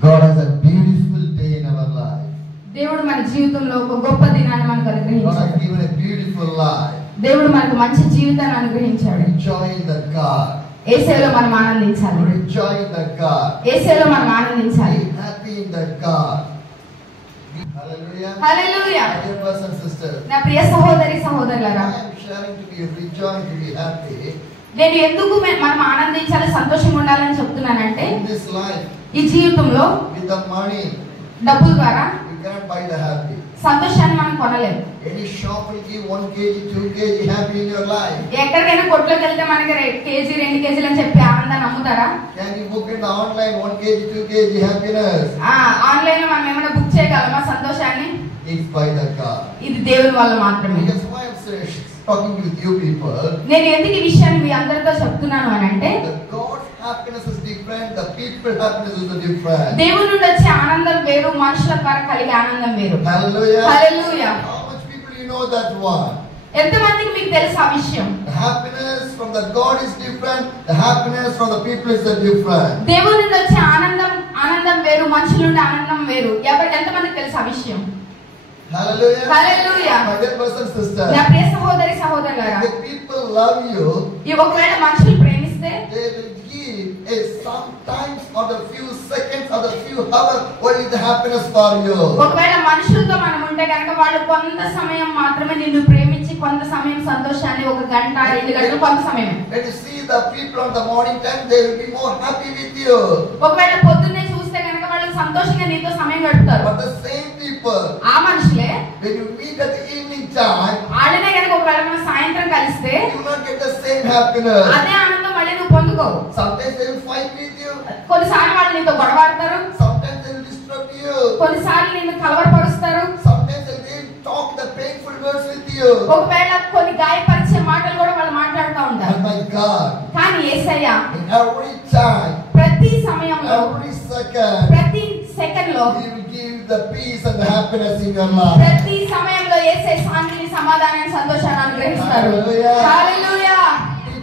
God has a beautiful day in our life. దేవుడు మన జీవితంలో ఒక గొప్ప దినాన్ని మనకు అనుగ్రహించాడు. God has given a beautiful life. దేవుడు మనకు మంచి జీవితాన్ని అనుగ్రహించాడు. Enjoy the God. యేసులో మనం ఆనందించాలి. Enjoy the God. యేసులో మనం ఆనందించాలి. Be happy in the God. Hallelujah. Hallelujah. My dear brothers and sisters, నా ప్రియ సహోదరి సహోదరులారా, I am sharing to be rejoice, to be happy. నేను ఎందుకు మనం ఆనందించాలి, సంతోషంగా ఉండాలని చెప్తున్నానంటే, In this life, ఈ జీవితంలో with the money, డబ్బుల ద్వారా you cannot buy the happy. సంతోషాన్ని మనం కొనలేము. Any shop will give 1 kg, 2 kg happy in your life. ఎక్కడికైనా కొట్లోకి వెళ్తే మనకి కేజీ 2 కేజీలు అని చెప్పి ఆనందాన్ని అమ్ముతారా? Can you book in the online 1 kg, 2 kg happiness? Online లో మనం ఏమైనా బుక్ చేయగలమా సంతోషాన్ని? It's by the God. ఇది దేవుని వల్ల మాత్రమే. Because why I'm talking with you people, నేను ఎందుకు ఈ విషయాన్ని మీ అందరితో చెప్తున్నాను అని అంటే, the God's happiness is different, the people happiness is different. దేవుని నుండి వచ్చే ఆనందం వేరు, మనుషుల ద్వారా కలిగే ఆనందం వేరు. Hallelujah. Hallelujah. How much people you know that one? ఎంతమందికి మీకు తెలుసు ఆ విషయం? The happiness from the God is different, the happiness from the people is different. దేవుని నుండి వచ్చే ఆనందం వేరు, మనుషుల నుండి ఆనందం వేరు. ఎంతమందికి తెలుసు ఆ విషయం? Hallelujah. Hallelujah. My dear brothers and sisters, నా ప్రియ సహోదరి సహోదరులారా, if people love you, ఈ ఒకవేళ మనుషులు ప్రేమిస్తే they will give a sometimes or the few seconds or the few hours only the happiness for you. ఒకవేళ మనుషులతో మనం ఉంటే కనుక వాళ్ళు కొంత సమయం మాత్రమే నిన్ను ప్రేమించి, కొంత సమయం సంతోషాన్ని, 1 గంట 2 గంటలు, కొంత సమయం. When you see the people on the morning time, they will be more happy with you. ఒకవేళ పొద్దున్నే చూస్తే కనుక వాళ్ళు సంతోషంగా నీతో సమయం గడుపుతారు. But the same people, ఆ మనుషులే when you meet at the evening time, వాళ్ళనే కనుక ఒకవేళ మనం సాయంత్రం కలిస్తే you will not get the same happiness. అదే ఆనందం మళ్ళీ నువ్వు పొందుకోవు. Sometimes they will fight with you. కొన్నిసార్లు వాళ్ళు నీతో గొడవాడతారు, Sometimes they will disturb you. కొన్నిసార్లు నిన్ను కలవరపరుస్తారు, Sometimes they will talk the painful words with you. ఒకవేళ కొన్ని గాయపరిచే మాటలు కూడా వాళ్ళు మాట్లాడుతూ ఉంటారు. And my God, కానీ యేసయ్య in every time, ప్రతి సమయంలో, every second, ప్రతి సెకండ్ లో, He will give the peace and the happiness in your life. ప్రతి సమయంలో యేసయ్య శాంతిని, సమాధానాన్ని, సంతోషాన్ని అనుగ్రహిస్తారు. Hallelujah. Hallelujah.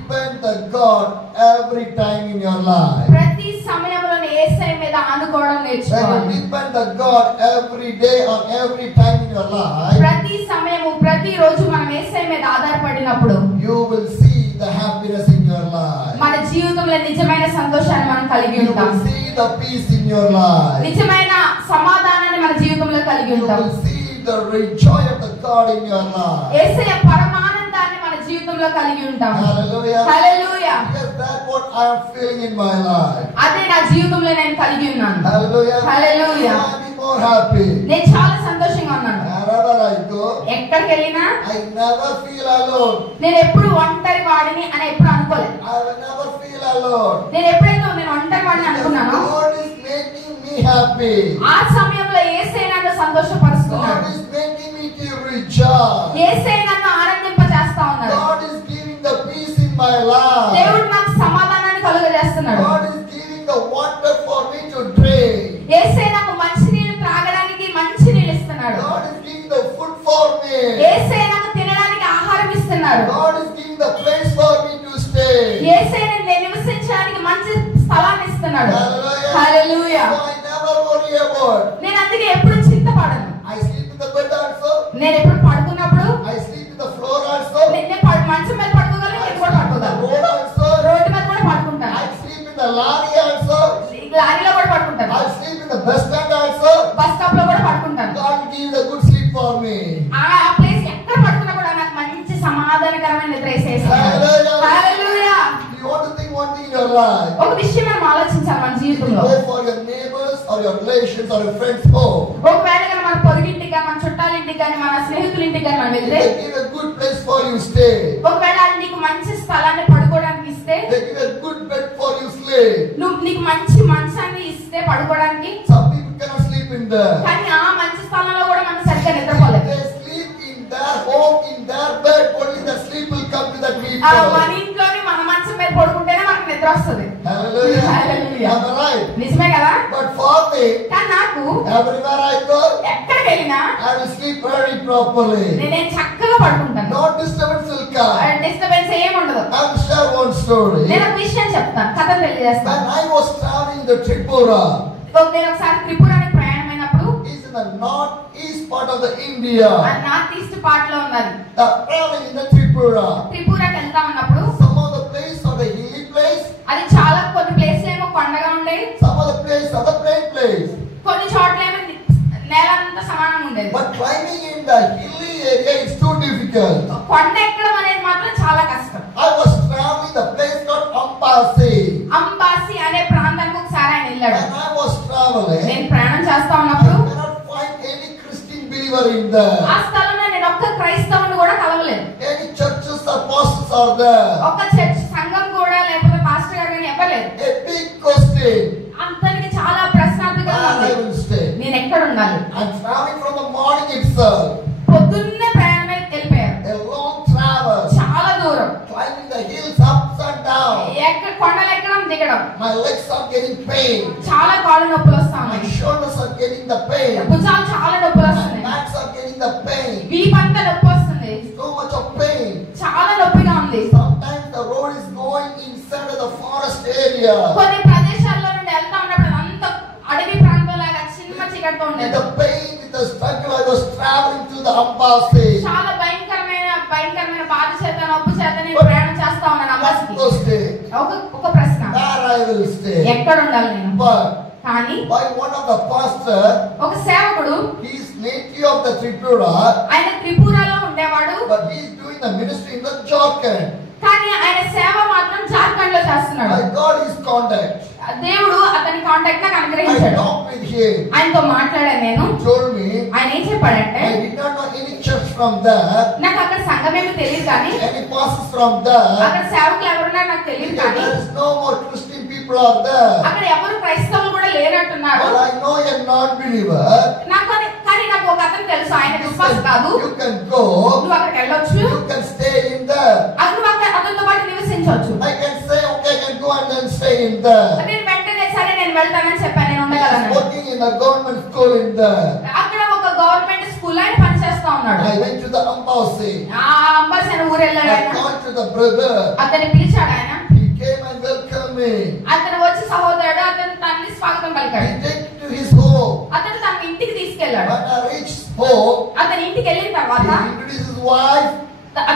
Depend the God every time in your life. ప్రతి సమయంలో యేసయ్య మీద ఆనుకోవడం When నేర్చుకోవాలి. you depend the God every day or every time in your life, ప్రతి సమయము, ప్రతి రోజు మనం యేసయ్య మీద ఆధారపడినప్పుడు you will see the happiness in your life. మన జీవితంలో నిజమైన సంతోషాన్ని మనం కలిగి You ఉంటాం. will see the peace in your life. నిజమైన సమాధానాన్ని మన జీవితంలో కలిగి You ఉంటాం. will see the joy of the God in your life. యేసయ్య పరమానందాన్ని మన జీవితంలో కలిగి ఉంటాం. Hallelujah. Hallelujah. Yes, that's what I am feeling in my life. అదే నా జీవితంలో నేను కలిగి ఉన్నాను. Hallelujah. Hallelujah. I am more happy. నేను చాలా సంతోషంగా ఉన్నాను. Wherever I go, ఎక్కడికి వెళ్ళినా I never feel alone. నేను ఎప్పుడు ఒంటరి వాడిని అని ఎప్పుడు అనుకోలేదు. I will never feel alone. నేను ఎప్పుడైతే నేను ఒంటరి వాడిని అనుకున్నానో, God is making me happy. ఆ సమయంలో యేసయ్య నన్ను God సంతోషపరుస్తున్నాడు. is making me to rejoice. యేసయ్య నన్ను ఆనందింపజేస్తా ఉన్నాడు. God is giving the peace in my life. దేవుడు నాకు సమాధానాన్ని కలుగజేస్తున్నాడు. God is giving the water for me to drink. యేసయ్య నాకు మంచినీళ్ళు త్రాగడానికి మంచినీళ్ళు ఇస్తున్నాడు. God is giving the food for me. యేసయ్య నాకు తినడానికి ఆహారం ఇస్తున్నాడు. God is giving the place for me to stay. యేసయ్య నేను నివసించడానికి మంచి స్థలాన్ని ఇస్తున్నాడు. Hallelujah. Hallelujah. So I never worry about. నేను అందుకే ఎప్పుడు చింతపడను. I sleep in the bed also. నేను ఎప్పుడు పడుకున్నప్పుడు I sleep in the floor also. నేను మంచం మీద పడుకోగలను, నేను కూడా The పడుకోగలను. road also. రోడ్డు మీద కూడా పడుకుంటాను. I sleep in the lorry also. లారీలో కూడా పడుకుంటాను. I sleep in the bus stand also. Bus stop లో కూడా పడుకుంటాను. God will give the good sleep for me. ఆ ప్లేస్ ఎక్కడ పడుకున్నా కూడా నాకు మంచి సమాధానకరమైన నిద్ర వేసేస్తాడు. Hallelujah. Hallelujah. You want to think one thing in your life. ఒక విషయం మనం ఆలోచించాలి మన జీవితంలో. Go for your neighbors or your relations or your friends home. ఒకవేళ కానీ మన పొరుగింటికి కానీ, మన చుట్టాల ఇంటికి కానీ, మన స్నేహితుల ఇంటికి కానీ మనం వెళ్తే, They give a good place for you stay. ఒకవేళ వాళ్ళు నీకు మంచి స్థలాన్ని పడుకోవడానికి ఇస్తే, They give a good bed for you sleep. నీకు మంచి మంచాన్ని ఇస్తే పడుకోవడానికి, Some people cannot sleep in there. కానీ ఆ మంచి స్థలంలో కూడా మనం సరిగ్గా నిద్రపోలేదు. They sleep in their home, in their bed. Only the sleep will come to that మన people. ఇంట్లోని మన మంచం మీద పడుకుంటేనే మనకు నిద్ర వస్తుంది. Hallelujah. Hallelujah. Am I right? నిజమే కదా? But for me, కానీ నాకు everywhere I go, ఎక్కడికి వెళ్ళినా I will sleep very properly. నేను చక్కగా పడుకుంటాను. No disturbance will come. Disturbance ఏమి ఉండదు. I will share one story. నేను ఒక విషయం చెప్తాను, కథ తెలియజేస్తాను. When I was traveling the Tripura, నేను ఒకసారి త్రిపురానికి ప్రయాణమైనప్పుడు is in the northeast part of the India. North east part లో ఉన్నది. Traveling in the Tripura. త్రిపురాకి వెళ్తా ఉన్నప్పుడు Some of the place of the hilly place. అది చాలా కొన్ని ప్లేస్ ఏమో కొండగా ఉండేది. Some of the place other plain place. కొన్ని చోట్ల ఏమో నేల అంతా సమానంగా ఉండేది. But climbing in the hilly area is too difficult. కొండ ఎక్కడం అనేది మాత్రం చాలా కష్టం. I was traveling the place called Ambasi. అంబాసి అనే ప్రాంతానికి ఒకసారి ఆయన వెళ్ళాడు. When I was traveling, నేను ప్రయాణం చేస్తా ఉన్నప్పుడు I cannot find any Christian believer in there. ఆ స్థలంలో నేను ఒక్క క్రైస్తవుని కూడా కలవలేదు. Any churches or pastors are there. ఒక్క చర్చ్ సంఘం కూడా లేకపోతే పాస్టర్ గారు కానీ ఎవ్వలేదు. A big question. అందరికి చాలా ప్రశ్నార్థకంగా Where I ఉంది. will stay. నేను ఎక్కడ ఉండాలి? I'm traveling from the morning itself. పొద్దున్నే ప్రయాణమై వెళ్ళిపోయారు. A long travel. చాలా దూరం. Climbing the hills ups and down. కొండలు ఎక్కడం దిగడం. My legs are getting pain. చాలా కాళ్ళు నొప్పులు వస్తా My ఉన్నాయి. shoulders are getting the pain. భుజాలు చాలా నొప్పులు My వస్తున్నాయి. backs are getting the pain. వీపంతా నొప్పి వస్తుంది. So much of pain. చాలా నొప్పిగా ఉంది. Sometimes the road is going inside of the forest area. కొన్ని ప్రదేశాల్లో నుండి వెళ్తా ఉన్నప్పుడు అంత అడవి ప్రాంతం లాగా చిన్న చీకటితో With ఉండేది. the pain, with the struggle, I was traveling to the Ambasi. చాలా భయంకరమైన బాధ చేత నొప్పి చేత నేను ప్రయాణం చేస్తా ఉన్నాను అంబాసికి. What to stay? ఒక ప్రశ్న, Where I will stay. ఎక్కడ ఉండాలి నేను? But కానీ by one of the pastor, ఒక సేవకుడు, he is native of the Tripura, ఆయన త్రిపురలో ఉండేవాడు. but he is doing the ministry in the Jharkhand. కానీ ఆయన సేవ మాత్రం జార్ఖండ్ లో చేస్తున్నాడు. I got his contact. దేవుడు అతని కాంటాక్ట్ నాకు I అనుగ్రహించాడు. talked with him. ఆయనతో మాట్లాడాను నేను. He told me, ఆయన ఏం చెప్పాడంటే, I did not know any church from there, నాకు అక్కడ సంఘం ఏమీ తెలియదు కానీ, any pastors from there. అక్కడ సేవకులు ఎవరున్నారు నాకు తెలియదు కానీ, There is no more Christian people are there. అక్కడ ఎవరు క్రైస్తవులు కూడా లేనట్టున్నారు. But I know a non-believer. కానీ నాకు ఒక అతను తెలుసు, ఆయన విశ్వాసం కాదు. You can go. నువ్వు అక్కడికి వెళ్ళొచ్చు, You can stay in there. నువ్వు అతనితో పాటు నివసించవచ్చు. I can say, okay, I can go and then stay in there. నేను వెంటనే సరే నేను వెళ్తానని చెప్పాను. నేను He is ఉండగలను. working in a government school in there. అక్కడ ఒక గవర్నమెంట్ స్కూల్ ఆయన పనిచేస్తా ఉన్నాడు. I went to the Ambasi. ఆ అంబాసి అనే ఊరు వెళ్ళాడు I ఆయన. talked to the brother. అతన్ని పిలిచాడు ఆయన. He came and welcomed me. అతను వచ్చి సహోదరుడు అతను తనని స్వాగతం పలికాడు. He took me to his home. అతను తన ఇంటికి తీసుకెళ్లాడు. When I reached home, అతని ఇంటికి వెళ్ళిన తర్వాత he introduced his wife.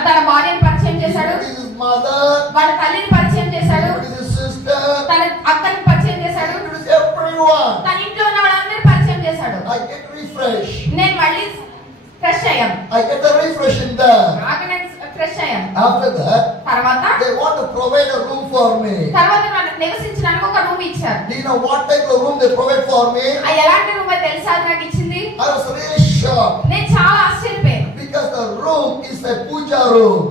తన భార్యను పరిచయం He చేశాడు. introduced his mother. వాళ్ళ తల్లిని పరిచయం He చేశాడు. introduced his sister. తన అక్కని పరిచయం He చేశాడు. introduced everyone. తన ఇంట్లో ఉన్న వాళ్ళందరినీ పరిచయం చేశాడు. I get refresh. నేను మళ్ళీ ఫ్రెష్ అయ్యాను. I get the refresh in there. బాగా నేను ఫ్రెష్ అయ్యాను. After that, తర్వాత they want to provide a room for me. నాకు నివసించడానికి ఒక రూమ్ ఇచ్చారు. Do you know what type of room they provide for me? ఎలాంటి రూమ్ తెలుసా అది నాకు ఇచ్చింది? I was really shocked నేను చాలా ఆశ్చర్యపోయాను. because the room is a puja room.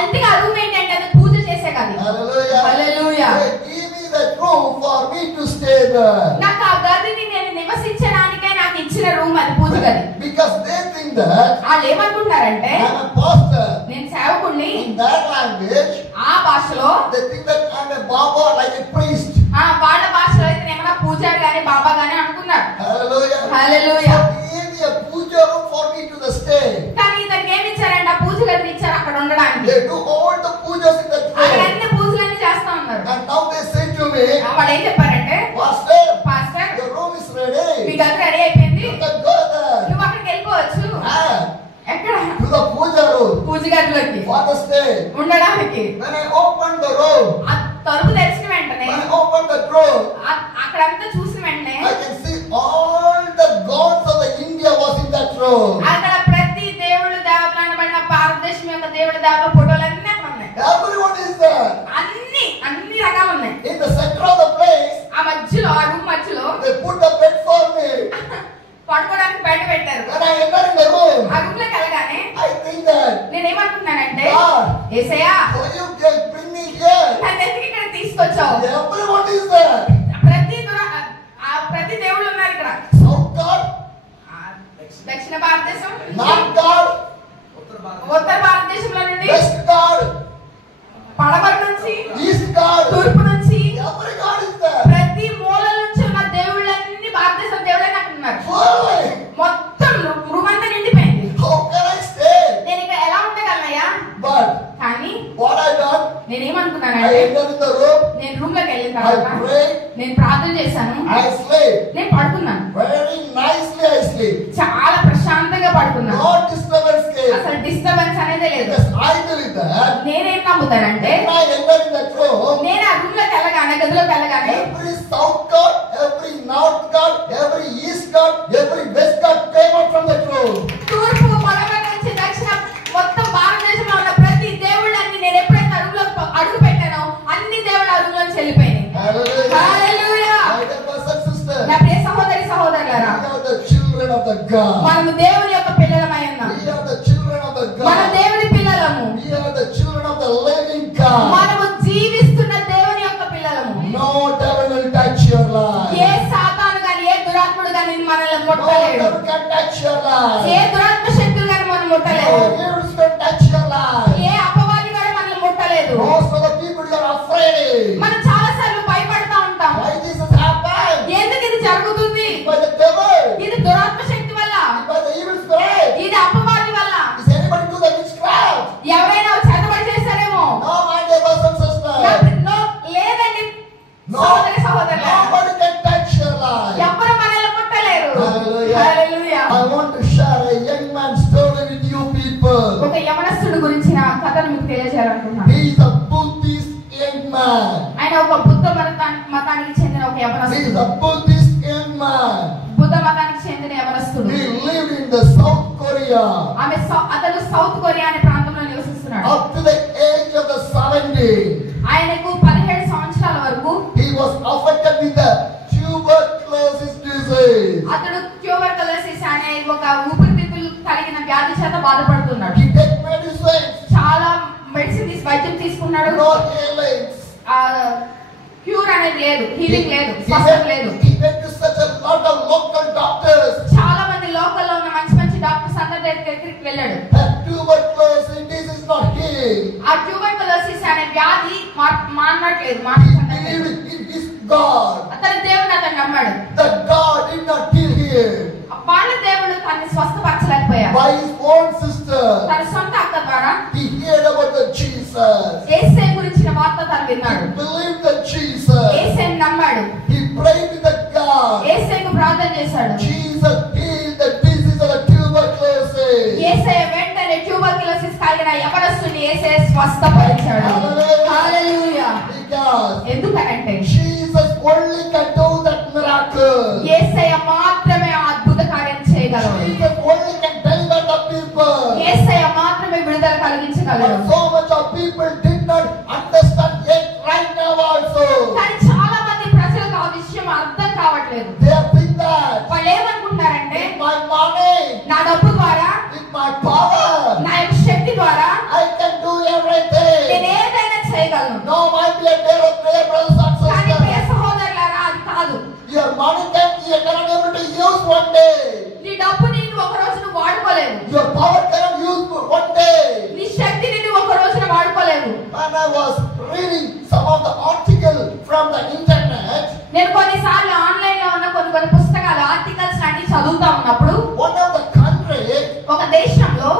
అంతే ఆ రూమ్ ఏంటంటే అది పూజ చేసే గది. Hallelujah. Hallelujah. They give me that room for me to stay there. నాకు ఆ గదిని నేను నివసించడానికే నాకు ఇచ్చిన రూమ్ అది పూజ గది. Because they think that వాళ్ళు ఏమనుకుంటారంటే I'm a pastor. నేను సేవకుడిని. In that language, ఆ భాషలో they think that I'm a baba, like a priest. వాళ్ళ భాషలో అయితే ఏమైనా పూజారి గాని బాబా గాని అనుకున్నారు. Hallelujah. Hallelujah. So they gave me a puja room for me to the stay. కానీ ఇతనికి ఏమి ఇచ్చారంటే ఆ పూజ గదిని ఇచ్చారు అక్కడ ఉండడానికి. They do all the pujas in that అక్కడ room. అన్ని పూజలన్నీ చేస్తా ఉన్నారు. And now they say to me, వాళ్ళు ఏం చెప్పారంటే, Pastor, pastor your room is ready. మీ గది రెడీ అయిపోయింది, You can go there. నువ్వు అక్కడికి వెళ్ళిపోవచ్చు. Ah, ఎక్కడ? to the puja room పూజ గదిలోకి for the stay. ఉండడానికి. When I opened the room, ఆ తలుపు తెరిచిన వెంటనే when I opened the door, అక్కడంతా చూసిన వెంటనే I can see all the gods of the India was in that room. అక్కడ ప్రతి దేవుడు దేవతలు అనబడిన భారతదేశం యొక్క దేవుడు దేవతల ఫోటోలన్నీ అక్కడ ఉన్నాయి. Everyone is there. అన్ని రకాలు ఉన్నాయి. In the center of the place, ఆ మధ్యలో ఆ రూమ్ మధ్యలో they put the bed for me. పడుకోవడానికి బయట పెట్టారు. When I enter in the room, ఆ రూమ్ లోకి వెళ్ళగానే I think that, నేనేమనుకున్నానంటే, God, Yesayya why you can bring me here? నన్ను ఎందుకు ఇక్కడ తీసుకొచ్చావు? Everyone is there. ప్రతి దేవుళ్ళు ఉన్నారు ఇక్కడ. South God, దక్షిణ భారతదేశం, North God, ఉత్తర భారతదేశంలో నుండి, West God, పడమర నుంచి, East God, తూర్పు నుంచి, every God is there. ప్రతి మూల నుంచి ఉన్న దేవుళ్ళన్నీ భారతదేశం దేవుళ్ళని అక్కడ ఉన్నారు. Fully. మొత్తం రూమంతా నిండిపోయింది. How can I stay? నేను ఇక్కడ ఎలా ఉండగలనయ్యా? But కానీ what I done, I నేనేమనుకున్నానంటే, entered in the room, నేను రూమ్ లోకి వెళ్ళిన I తర్వాత prayed, నేను ప్రార్థన చేశాను, I slept. నేను అన్నదే లేదు. Because I believe that నేనేం నమ్ముతానంటే when I enter in that room, నేను ఆ రూమ్ లోకి వెళ్ళగానే, గదిలోకి వెళ్ళగానే every south god, every north god, every east god, every west god came out from that room. తూర్పు, పడమర నుంచి దక్షిణ మొత్తం భారతదేశంలో ఉన్న ప్రతి దేవుళ్ళని నేను ఎప్పుడైతే ఆ రూమ్ లో అడుగు పెట్టానో అన్ని దేవుళ్ళు ఆ రూమ్ లోంచి వెళ్ళిపోయినాయి. హల్లెలూయా. My dear brothers and sisters, నా ప్రియ సహోదరి సహోదరులారా, we are the children of the God. మనము దేవుని యొక్క పిల్లలమై ఉన్నాం. We are the children of the మన God. దేవుని పిల్లలము. We are the children of the living God. మనము జీవిస్తున్న దేవుని యొక్క పిల్లలము. No devil will touch your life. ఏ సాతాను గాని, ఏ దురాత్ముడు గాని మనల్ని No ముట్టలేడు. devil can touch your life. ఏ దురాత్మ శక్తులు గాని మనం ముట్టలేదు. No demons can touch your life. ఏ అపవాది గాని మనల్ని ముట్టలేదు. Most of the people you are afraid. మనం చాలా సార్లు భయపడతా ఉంటాం. Why this has happened? ఎందుకు ఇది జరుగుతుంది? By the devil. ఇది దురాత్మ శక్తి వల్ల, By the evil spirit. ఇది అపవాది వల్ల. Is anybody do the witchcraft? ఎవరైనా చేతబడి చేశారేమో. No, my dear brothers and sisters. లేదండి No, సహోదరి సహోదరులారా, nobody can touch your life. ఎవ్వరు మనల్ని ముట్టలేరు. Hallelujah. Hallelujah. I want to share a young man's story with you people. ఒక యవనస్తుడి గురించిన కథను మీకు తెలియజేయాలనుకుంటున్నాను. He is a Buddhist young man. ఆయన ఒక బుద్ధ మతానికి చెందిన ఒక He is యవనస్తుడు. a Buddhist young man. Buddha మతానికి చెందిన యవనస్తుడు. He lived in the South Korea అతను సౌత్ కొరియా అనే ప్రాంతంలో నివసిస్తున్నాడు. up to the age of the 70. ఆయనకు 17 సంవత్సరాల వరకు He was affected with the tuberculosis disease. అతడు ట్యూబర్కులోసిస్ అనే ఒక ఊపిరితిత్తులు కలిగిన వ్యాధి చేత బాధపడుతున్నాడు. He took medicine, చాలా మెడిసిన్ వైద్యం తీసుకున్నాడు. no healings. క్యూర్ అనేది లేదు, హీలింగ్ లేదు, He స్వస్థత లేదు. went to such a lot of local doctors. చాలా మంది లోకల్లో ఉన్న మంచి మంచి డాక్టర్స్ అందరి దగ్గరికి వెళ్ళాడు. That tuberculosis disease is not healed. ఆ ట్యూబర్కులోసిస్ అనే వ్యాధి మానట్లేదు, He మానట్లేదు. believed in his God. అతని దేవుని అతను నమ్మాడు. That God did not heal him. వాళ్ళ దేవుడు తనని స్వస్థపరచలేకపోయాడు. By his own sister, తన సొంత అక్క ద్వారా he heard about the Jesus. యేసే గురించిన వార్త తను విన్నాడు. He believed the Jesus. యేసేని నమ్మాడు. He prayed with the God. యేసేకు ప్రార్థన చేశాడు. Jesus healed the disease of the tuberculosis. యేసే వెంటనే ట్యూబర్కులోసిస్ కలిగిన యవనస్తుని యేసే స్వస్థపరిచాడు. హల్లెలూయా. Because ఎందుకనంటే Jesus only can do that miracle. యేసయ్య మాత్రమే ఆ అద్భుత కార్యం చేయగలడు. Jesus only can deliver the people. యేసయ్య మాత్రమే విడుదల కలిగించగలడు. But so much of people did not understand yet right now also. కానీ చాలా మంది ప్రజలకు ఆ విషయం అర్థం కావట్లేదు. They think that వాళ్ళు ఏమనుకుంటారంటే with my money, నా డబ్బు ద్వారా, with my power, నా యొక్క శక్తి ద్వారా I can do everything. నేను ఏదైనా చేయగలను. No, my dear brothers and కానీ ప్రియ sisters, సహోదరులారా, అది కాదు. your money you cannot be able to use one day. నీ డబ్బుని నువ్వు ఒక రోజున వాడుకోలేవు. Your power cannot use one day. నీ శక్తిని నువ్వు ఒక రోజున వాడుకోలేవు. When I was reading some of the article from the internet, నేను కొన్నిసార్లు ఆన్లైన్ లో ఉన్న కొన్ని పుస్తకాలు, ఆర్టికల్స్ అన్ని చదువుతా ఉన్నప్పుడు one of the countries ఒక దేశంలో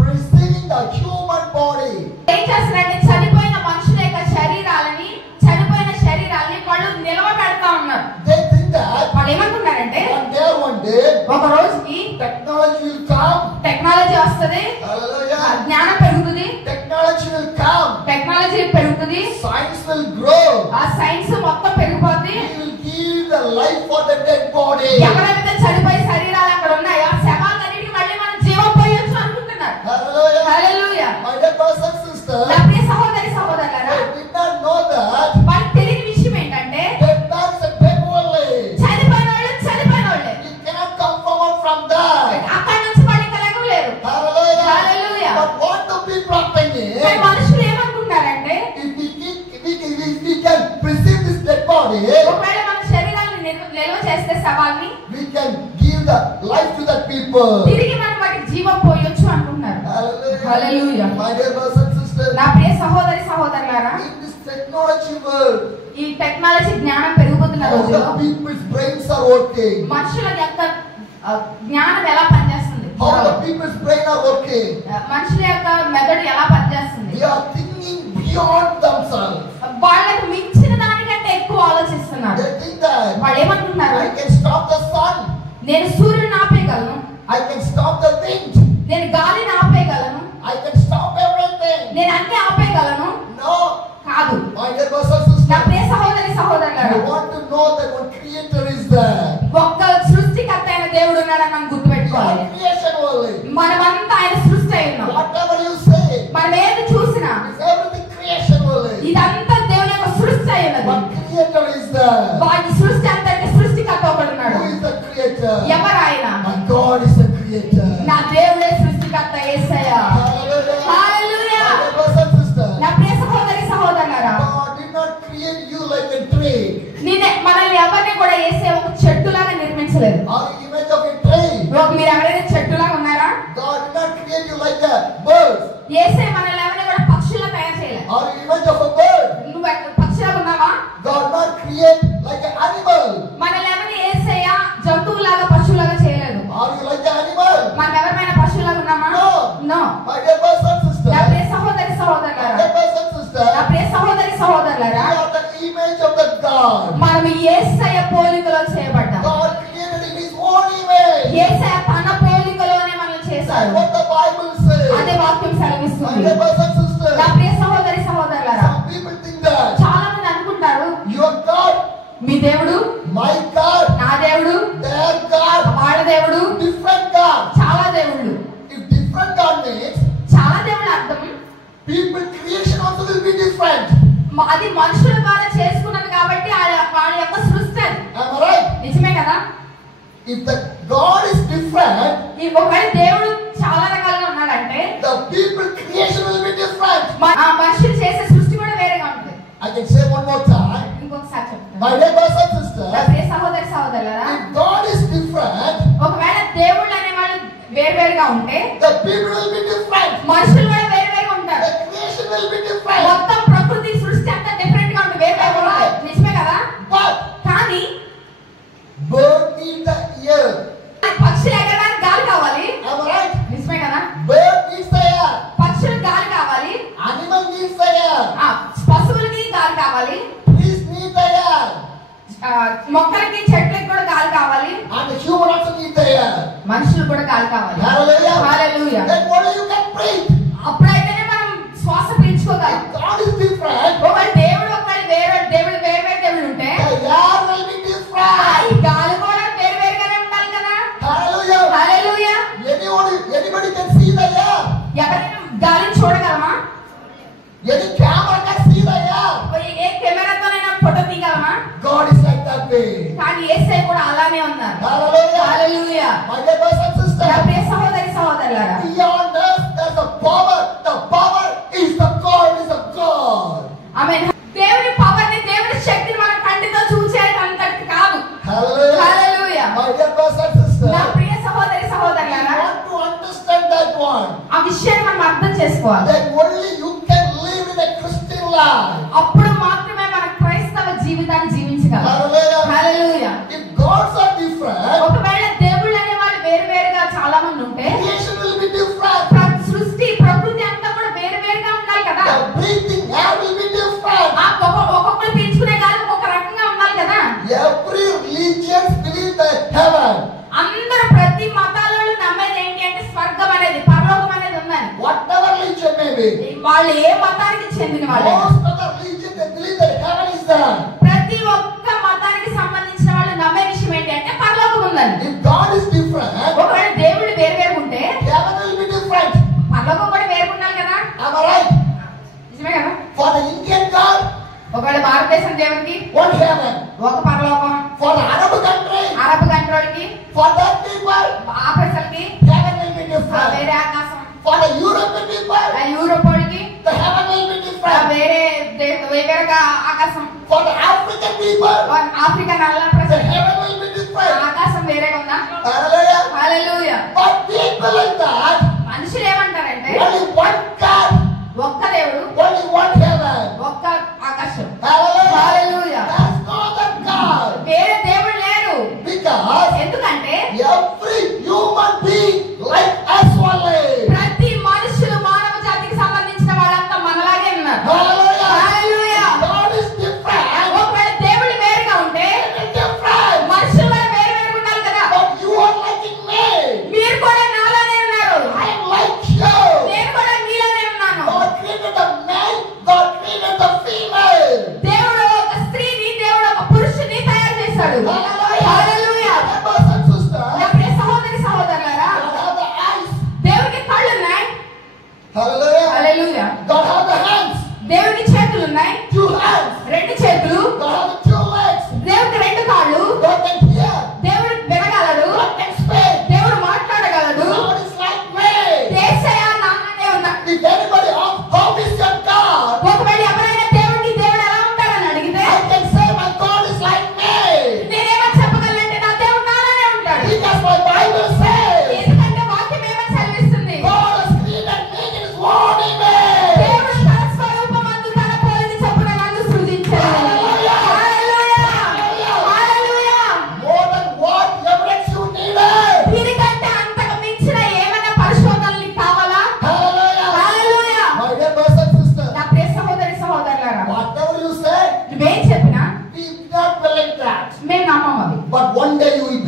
preserving the human body. ఏం చేస్తారంటే చనిపోయిన మనుషుల యొక్క శరీరాలని వాళ్ళు నిలవబెడతా ఉన్నారు. They think that వాళ్ళు ఏమనుకున్నారంటే one day ఒక రోజుకి technology will come. టెక్నాలజీ వస్తది, Hallelujah. జ్ఞానం పెరుగుతుంది, Technology will come. టెక్నాలజీ పెరుగుతుంది, Science will grow. ఆ సైన్స్ మొత్తం పెరిగిపోద్ది. He will give the life for the dead body. ఎవరైతే చనిపోయి శరీరాలు అక్కడ ఉన్నాయో ఆ శవాలన్నిటికీ మళ్ళీ మనం జీవం పోయొచ్చు అనుకుంటున్నారు. Hallelujah. Hallelujah. My dear brothers and sisters, నా ప్రియ సహోదరి సహోదరులారా, they did not know that వాళ్ళకి తెలియని విషయం ఏంటంటే dead man is a dead only. చనిపోయిన వాళ్ళే. He cannot come forward from that. అక్కడి నుంచి వాళ్ళు ఇంకా లేవలేరు. Hallelujah. Hallelujah. But what do people are thinking? కానీ మనుషులు ఏమనుకుంటారంటే If we can preserve this dead body, ఒకవేళ మన శరీరాన్ని నిల్వ చేస్తే శవాల్ని we can give the life to the people. తిరిగి మనం వాటికి జీవం పోయొచ్చు అనుకుంటున్నారు. Hallelujah. Hallelujah. My dear brothers and sisters, నా ప్రియ సహోదరి సహోదరులారా, in this technology world, ఈ టెక్నాలజీ జ్ఞానం పెరుగుతున్న how రోజుల్లో the people's brains are working. మనుషుల యొక్క జ్ఞానం ఎలా పనిచేస్తుంది, How the people's brain are working. మనుషుల యొక్క మెదడు ఎలా పనిచేస్తుంది. They are thinking beyond themselves. వాళ్ళకు మించిన దానికంటే ఎక్కువ ఆలోచిస్తున్నారు. They think that వాళ్ళు ఏమనుకుంటున్నారు, I can stop the sun. నేను సూర్యుడిని ఆపేయగలను, I can stop the wind. నేను గాలిని ఆపేయగలను, I can stop నేను అన్ని ఆపేయగలను? No. కాదు. My dear brothers and sisters, నా ప్రియ సహోదరి సహోదరులారా, you want to know that one creator is there. ఒక్క సృష్టికర్త అయిన దేవుడు ఉన్నాడని మనం గుర్తుపెట్టుకోవాలి. Your creation only. మనమంతా ఆయన సృష్టి అయి ఉన్నాం. Whatever you say, మనం ఏది చూసినా it's everything creation only. ఇదంతా దేవుని యొక్క సృష్టి అయి ఉన్నది. One creator is there. వాడి సృష్టి అంతటి సృష్టికర్త ఒకడు ఉన్నాడు. Who is the creator? ఎవరు ఆయన? My God is the creator. నా దేవుడే సృష్టికర్త యేసయ్య. Hallelujah. Hallelujah. My dear brothers and sisters, నా ప్రియ సహోదరి సహోదరులారా, God did not create you like a tree. మనల్ని ఎవరిని కూడా యేసయ్య ఒక చెట్టులాగా నిర్మించలేదు. Or the image of a tree. మీరు ఎవరైనా చెట్టులాగా ఉన్నారా? God did not create you like a bird. యేసయ్య మనల్ని ఎవరిని కూడా పక్షుల్లా తయారు చేయలేదు. Or the image of a bird. నువ్వు పక్షిలా ఉన్నావా? God did not create like an animal. మనల్ని ఎవరిని యేసయ్య జంతువులాగా పశువులాగా చేయలేదు. Are you like an animal? మనం ఎవరైనా పశువులాగా ఉన్నామా? No. No. My dear brothers and sisters. నా ప్రియ సహోదరి సహోదరులారా, My dear brothers and sisters. నా ప్రియ సహోదరి సహోదరులారా, We are the image of the God. మనం యేసయ్య పోలికలో చేయబడ్డాం. God created in His own image. యేసయ్య తన పోలికలోనే మనల్ని చేశాడు. That's what the Bible says. అదే వాక్యం My సెలవిస్తుంది. dear brothers and sisters. నా ప్రియ సహోదరి సహోదరులారా, Some people think that చాలా మంది అనుకుంటారు your God, మీ దేవుడు, my God, నా దేవుడు, their God, వాళ్ళ దేవుడు, different God. చాలా దేవుళ్ళు. If different God means, చాలా దేవుళ్ళ అర్థం people creation also will be different. అది మనుషుల ద్వారా చేసుకున్నది కాబట్టి వాళ్ళ యొక్క సృష్టి అది. Am I right? నిజమే కదా? If the God is different, ఒకవేళ దేవుడు చాలా రకాలుగా ఉన్నాడంటే the people creation will be different. మనుషులు చేసే సృష్టి కూడా వేరేగా ఉంటుంది. I can say one more time. ఇంకొకసారి చెప్తాను. My dear brothers and sisters, నా ప్రియ సహోదరి సహోదరులారా, if God is different, ఒకవేళ దేవుళ్ళు అనేవాళ్ళు వేరువేరుగా ఉంటే the people will be different. మనుషులు కూడా వేరువేరుగా ఉంటారు. The creation will be different. మొత్తం ప్రకృతి సృష్టి అంతా డిఫరెంట్ గా ఉంటుంది, వేరువేరుగా ఉంటుంది. నిజమే కదా? But కానీ bird needs the air. పక్షులు ఎగరడానికి గాలి కావాలి. Am I right? నిజమే కదా? Bird needs the air. పక్షులు గాలి కావాలి. Animal needs the air. పశువులకి గాలి కావాలి. Trees need the air. మొక్కలకి చెట్లకి కూడా గాలి కావాలి. And the human also need the air. మనుషులు కూడా గాలి కావాలి. Hallelujah. Hallelujah. Then only you can breathe. అప్పుడైతేనే మనం శ్వాస పీల్చుకోగలం. God is different. ఒకవేళ దేవుడు ఒకవేళ వేరే దేవుడు ఉంటే The air will be different. ఈ గాలి కూడా వేరువేరుగానే ఉండాలి కదా? Hallelujah. Hallelujah. Anybody can see the air. ఎవరైనా గాలిని చూడగలమా? Any camera can see the air. ఏ కెమెరాతోనైనా ఫోటో తీయగలమా? God is like that way. కానీ యేసయ్య కూడా అలానే ఉన్నారు. Hallelujah. Hallelujah. My dear brothers and నా sisters, ప్రియ సహోదరి సహోదరులారా, beyond us there's a power. The power is the God is a God. ఆమేన్. దేవుని పవర్ ని, దేవుని శక్తిని మన కంటితో చూసేటంతటి కాదు. Hallelujah. Hallelujah. My dear brothers and sisters, నా ప్రియ సహోదరి we సహోదరులారా, want to understand that one. ఆ విషయాన్ని మనం అర్థం చేసుకోవాలి. That only you can live in a Christian life. అప్పుడు మాత్రమే మన క్రైస్తవ జీవితాన్ని జీవించగలం. Hallelujah. Hallelujah. If gods are different, ఒకవేళ దేవుళ్ళు అనే వాళ్ళు వేరువేరుగా చాలా మంది ఉంటే creation will be different. సృష్టి ప్రకృతి అంతా కూడా వేరువేరుగా ఉండాలి కదా? The breathing air will be different. ఒక్కొక్కరు పీల్చుకునే గాలి ఒక్కొక్క రకంగా ఉండాలి కదా? Every religion believes that heaven. అందరూ ప్రతి మతాలలో నమ్మేది ఏంటి అంటే స్వర్గం అనేది, పరలోకం అనేది ఉందని. Whatever religion may be. వాళ్ళు ఏ మతానికి చెందిన వాళ్ళు, Most of the religion they believe that heaven is there. ప్రతి ఒక్క మతానికి సంబంధించిన వాళ్ళు నమ్మే విషయం ఏంటి అంటే పరలోకం ఉందని. If God is different, ఒకవేళ దేవుడు వేరువేరు ఉంటే heaven will be different. పరలోకం కూడా వేరు ఉండాలి కదా? Am I right? నిజమే కదా? For the Indian God, ఒకవేళ భారతదేశం దేవుడికి one heaven. ఒక పరలోకం, For the Arab country, Arab కంట్రోల్కి, for that people, ఆఫ్రికన్కి heaven will be different. వేరే ఆకాశం, For the European people, Europe వాళ్ళకి the heaven will be different. వేరేగా ఆకాశం, For the African people, Africa నల్ల the ప్రజలు heaven will be different. ఆకాశం వేరేగా ఉందా? Hallelujah. Hallelujah. But people like that, మనుషులు ఏమంటారంటే only one God, ఒక్క దేవుడు, only one heaven. ఒక్క ఆకాశం. Hallelujah. Hallelujah. That's not the God. వేరే దేవుడు లేరు. Because ఎందుకంటే every human being like us only. ప్రతి మనుషులు మానవ జాతికి సంబంధించిన వాళ్ళంతా మనలాగే ఉన్నారు. Hallelujah. Hallelujah. God is different. ఒకవేళ దేవుడు వేరుగా ఉంటే It is different. మనుషులు కూడా వేరు ఉండాలి కదా? But you are like me. మీరు కూడా నాలానే ఉన్నారు. I am like you. నేను కూడా మీలానే ఉన్నాను. God created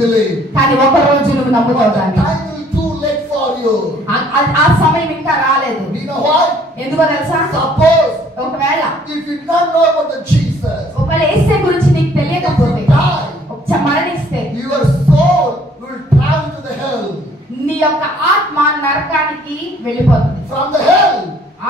believe. కానీ ఒక రోజు నువ్వు నమ్ముతావు దాన్ని. Time will be too late for you. ఆ సమయం ఇంకా రాలేదు. Do you know why? ఎందుకో తెలుసా? Suppose ఒకవేళ if you did not know about the Jesus, ఒకవేళ యేసు గురించి నీకు తెలియకపోతే, if you die, మరణిస్తే, your soul will travel to the hell. నీ యొక్క ఆత్మ నరకానికి వెళ్ళిపోతుంది. From the hell,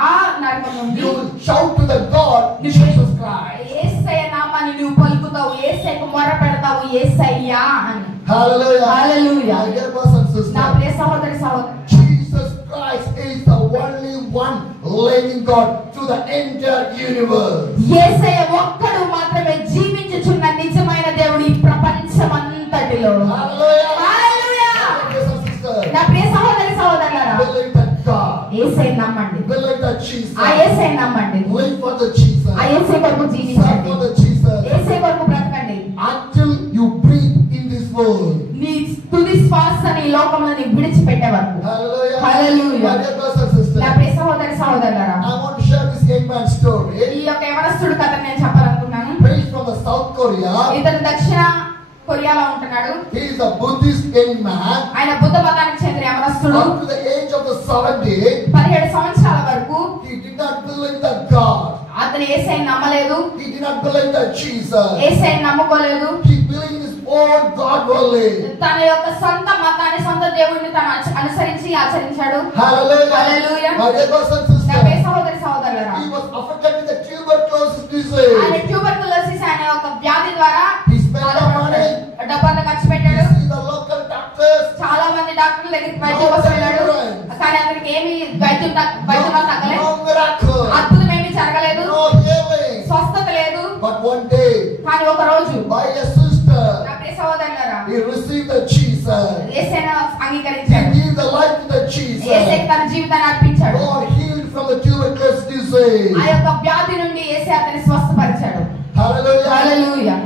ఆ నరకం నుండి you will shout to the God, Jesus Christ. యేసయ్య నామాన్ని నువ్వు పలుకుతావు, యేసయ్యకు మొరపెడతావు, యేసయ్యా అని. Hallelujah. Hallelujah. My dear brothers and sisters, నా ప్రియ సహోదరి సహోదరు, Jesus Christ is the only one living God to the entire universe. యేసయ్య ఒక్కడు మాత్రమే జీవించుచున్న నిజమైన దేవుడు ఈ ప్రపంచమంతటిలో. Hallelujah. Hallelujah. My dear brothers and sisters, నా ప్రియ సహోదరి సహోదరులారా, believe that God, యేసయ్య నమ్మండి. believe that Jesus, ఆ యేసయ్య నమ్మండి. live for the Jesus, ఆ యేసయ్య కొరకు serve జీవించండి. for the Jesus, యేసయ్య కొరకు బ్రతకండి. until you breathe in this world. నీ తుది శ్వాసని ఈ లోకంలో నీకు విడిచిపెట్టే వరకు. Hallelujah. Hallelujah. My dear brothers and sisters, నా ప్రియ సహోదరి సహోదరులారా, I want to share this young man's story. ఈ యొక్క యవనస్తుడి కథ నేను చెప్పాలనుకున్నాను. He's from the South Korea. ఇతను దక్షిణ కొరియాలో ఉంటున్నాడు. He is a Buddhist young man. ఆయన బుద్ధ మతానికి చెందిన యవనస్తుడు. Up to the age of the 70, 17 సంవత్సరాల వరకు he did not believe that God. అతను యేసయ్యని నమ్మలేదు. He did not believe that Jesus. యేసయ్యని నమ్ముకోలేదు. He believed in his own God only. తన యొక్క సొంత మతాన్ని, సొంత దేవుడిని తను అనుసరించి ఆచరించాడు. Hallelujah. Hallelujah. My dear brothers and నా ప్రియ sisters, సహోదరి సహోదరులారా, he was affected with the tuberculosis ఆయన disease. ట్యూబర్కులోసిస్ అనే ఒక వ్యాధి ద్వారా He spent the money. డబ్బంతా ఖర్చు He పెట్టాడు. see the local doctors. చాలా మంది డాక్టర్ల దగ్గరికి వైద్యం కోసం వెళ్ళాడు. కానీ అతనికి ఏమి వైద్యం తగ్గలేదు. No miracle. అద్భుతం ఏమీ జరగలేదు. No healing. స్వస్థత లేదు. But one day, కానీ ఒక రోజు by a sister, నా ప్రియ సహోదరులారా, he received the Jesus. యేసయ్యను He అంగీకరించాడు. gave the life to the Jesus. యేసయ్యకు తన జీవితాన్ని అర్పించాడు. God healed from the tuberculosis disease. ఆ యొక్క వ్యాధి నుండి యేసయ్య అతన్ని స్వస్థపరిచాడు. Hallelujah. Hallelujah.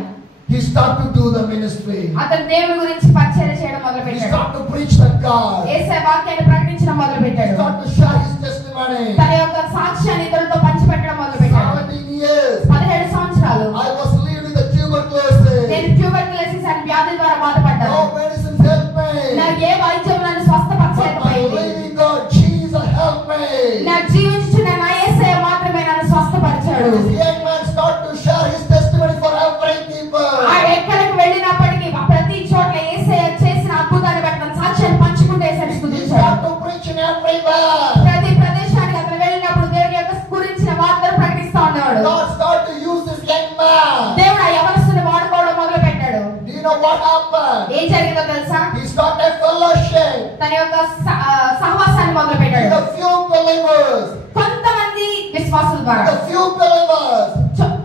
He started to do the ministry. అతను దేవుని గురించి పరిచర్య చేయడం మొదలు He పెట్టాడు. started to preach the God. యేసయ్య వాక్యాన్ని ప్రకటించడం మొదలు He పెట్టాడు. started to share his testimony. తన యొక్క సాక్ష్యాన్ని ఇతరులతో పంచిపెట్టడం మొదలు పెట్టాడు. 17 years. 17 సంవత్సరాలు I was living with the tuberculosis. నేను ట్యూబర్కులోసిస్ అనే వ్యాధి ద్వారా బాధపడ్డాను. No medicines help me. నాకు ఏ వైద్యం నన్ను But my స్వస్థపరచలేకపోయింది. living God, Jesus, help me. నాకు జీవించుచున్న నా యేసయ్య మాత్రమే నన్ను స్వస్థపరిచాడు. This young man started to share his testimony for every people. ఆ ఎక్కడికి వెళ్ళినప్పటికీ ప్రతి చోట్ల యేసయ్య చేసిన అద్భుతాన్ని బట్టి తన సాక్ష్యాన్ని పంచుకుంటూ యేసయ్యను He స్తుతించాడు. started to preach in everywhere. ప్రతి ప్రదేశానికి అతను వెళ్ళినప్పుడు దేవుని యొక్క గురించిన వార్తను ప్రకటిస్తూ ఉండేవాడు. God started to use this young man. దేవుడు ఆ యవనస్తుని వాడుకోవడం మొదలు పెట్టాడు. Do you know what happened? ఏం జరిగిందో తెలుసా? He started fellowship తన యొక్క సహవాసాన్ని మొదలు పెట్టాడు. with a few believers. కొంతమంది విశ్వాసుల ద్వారా, The few believers.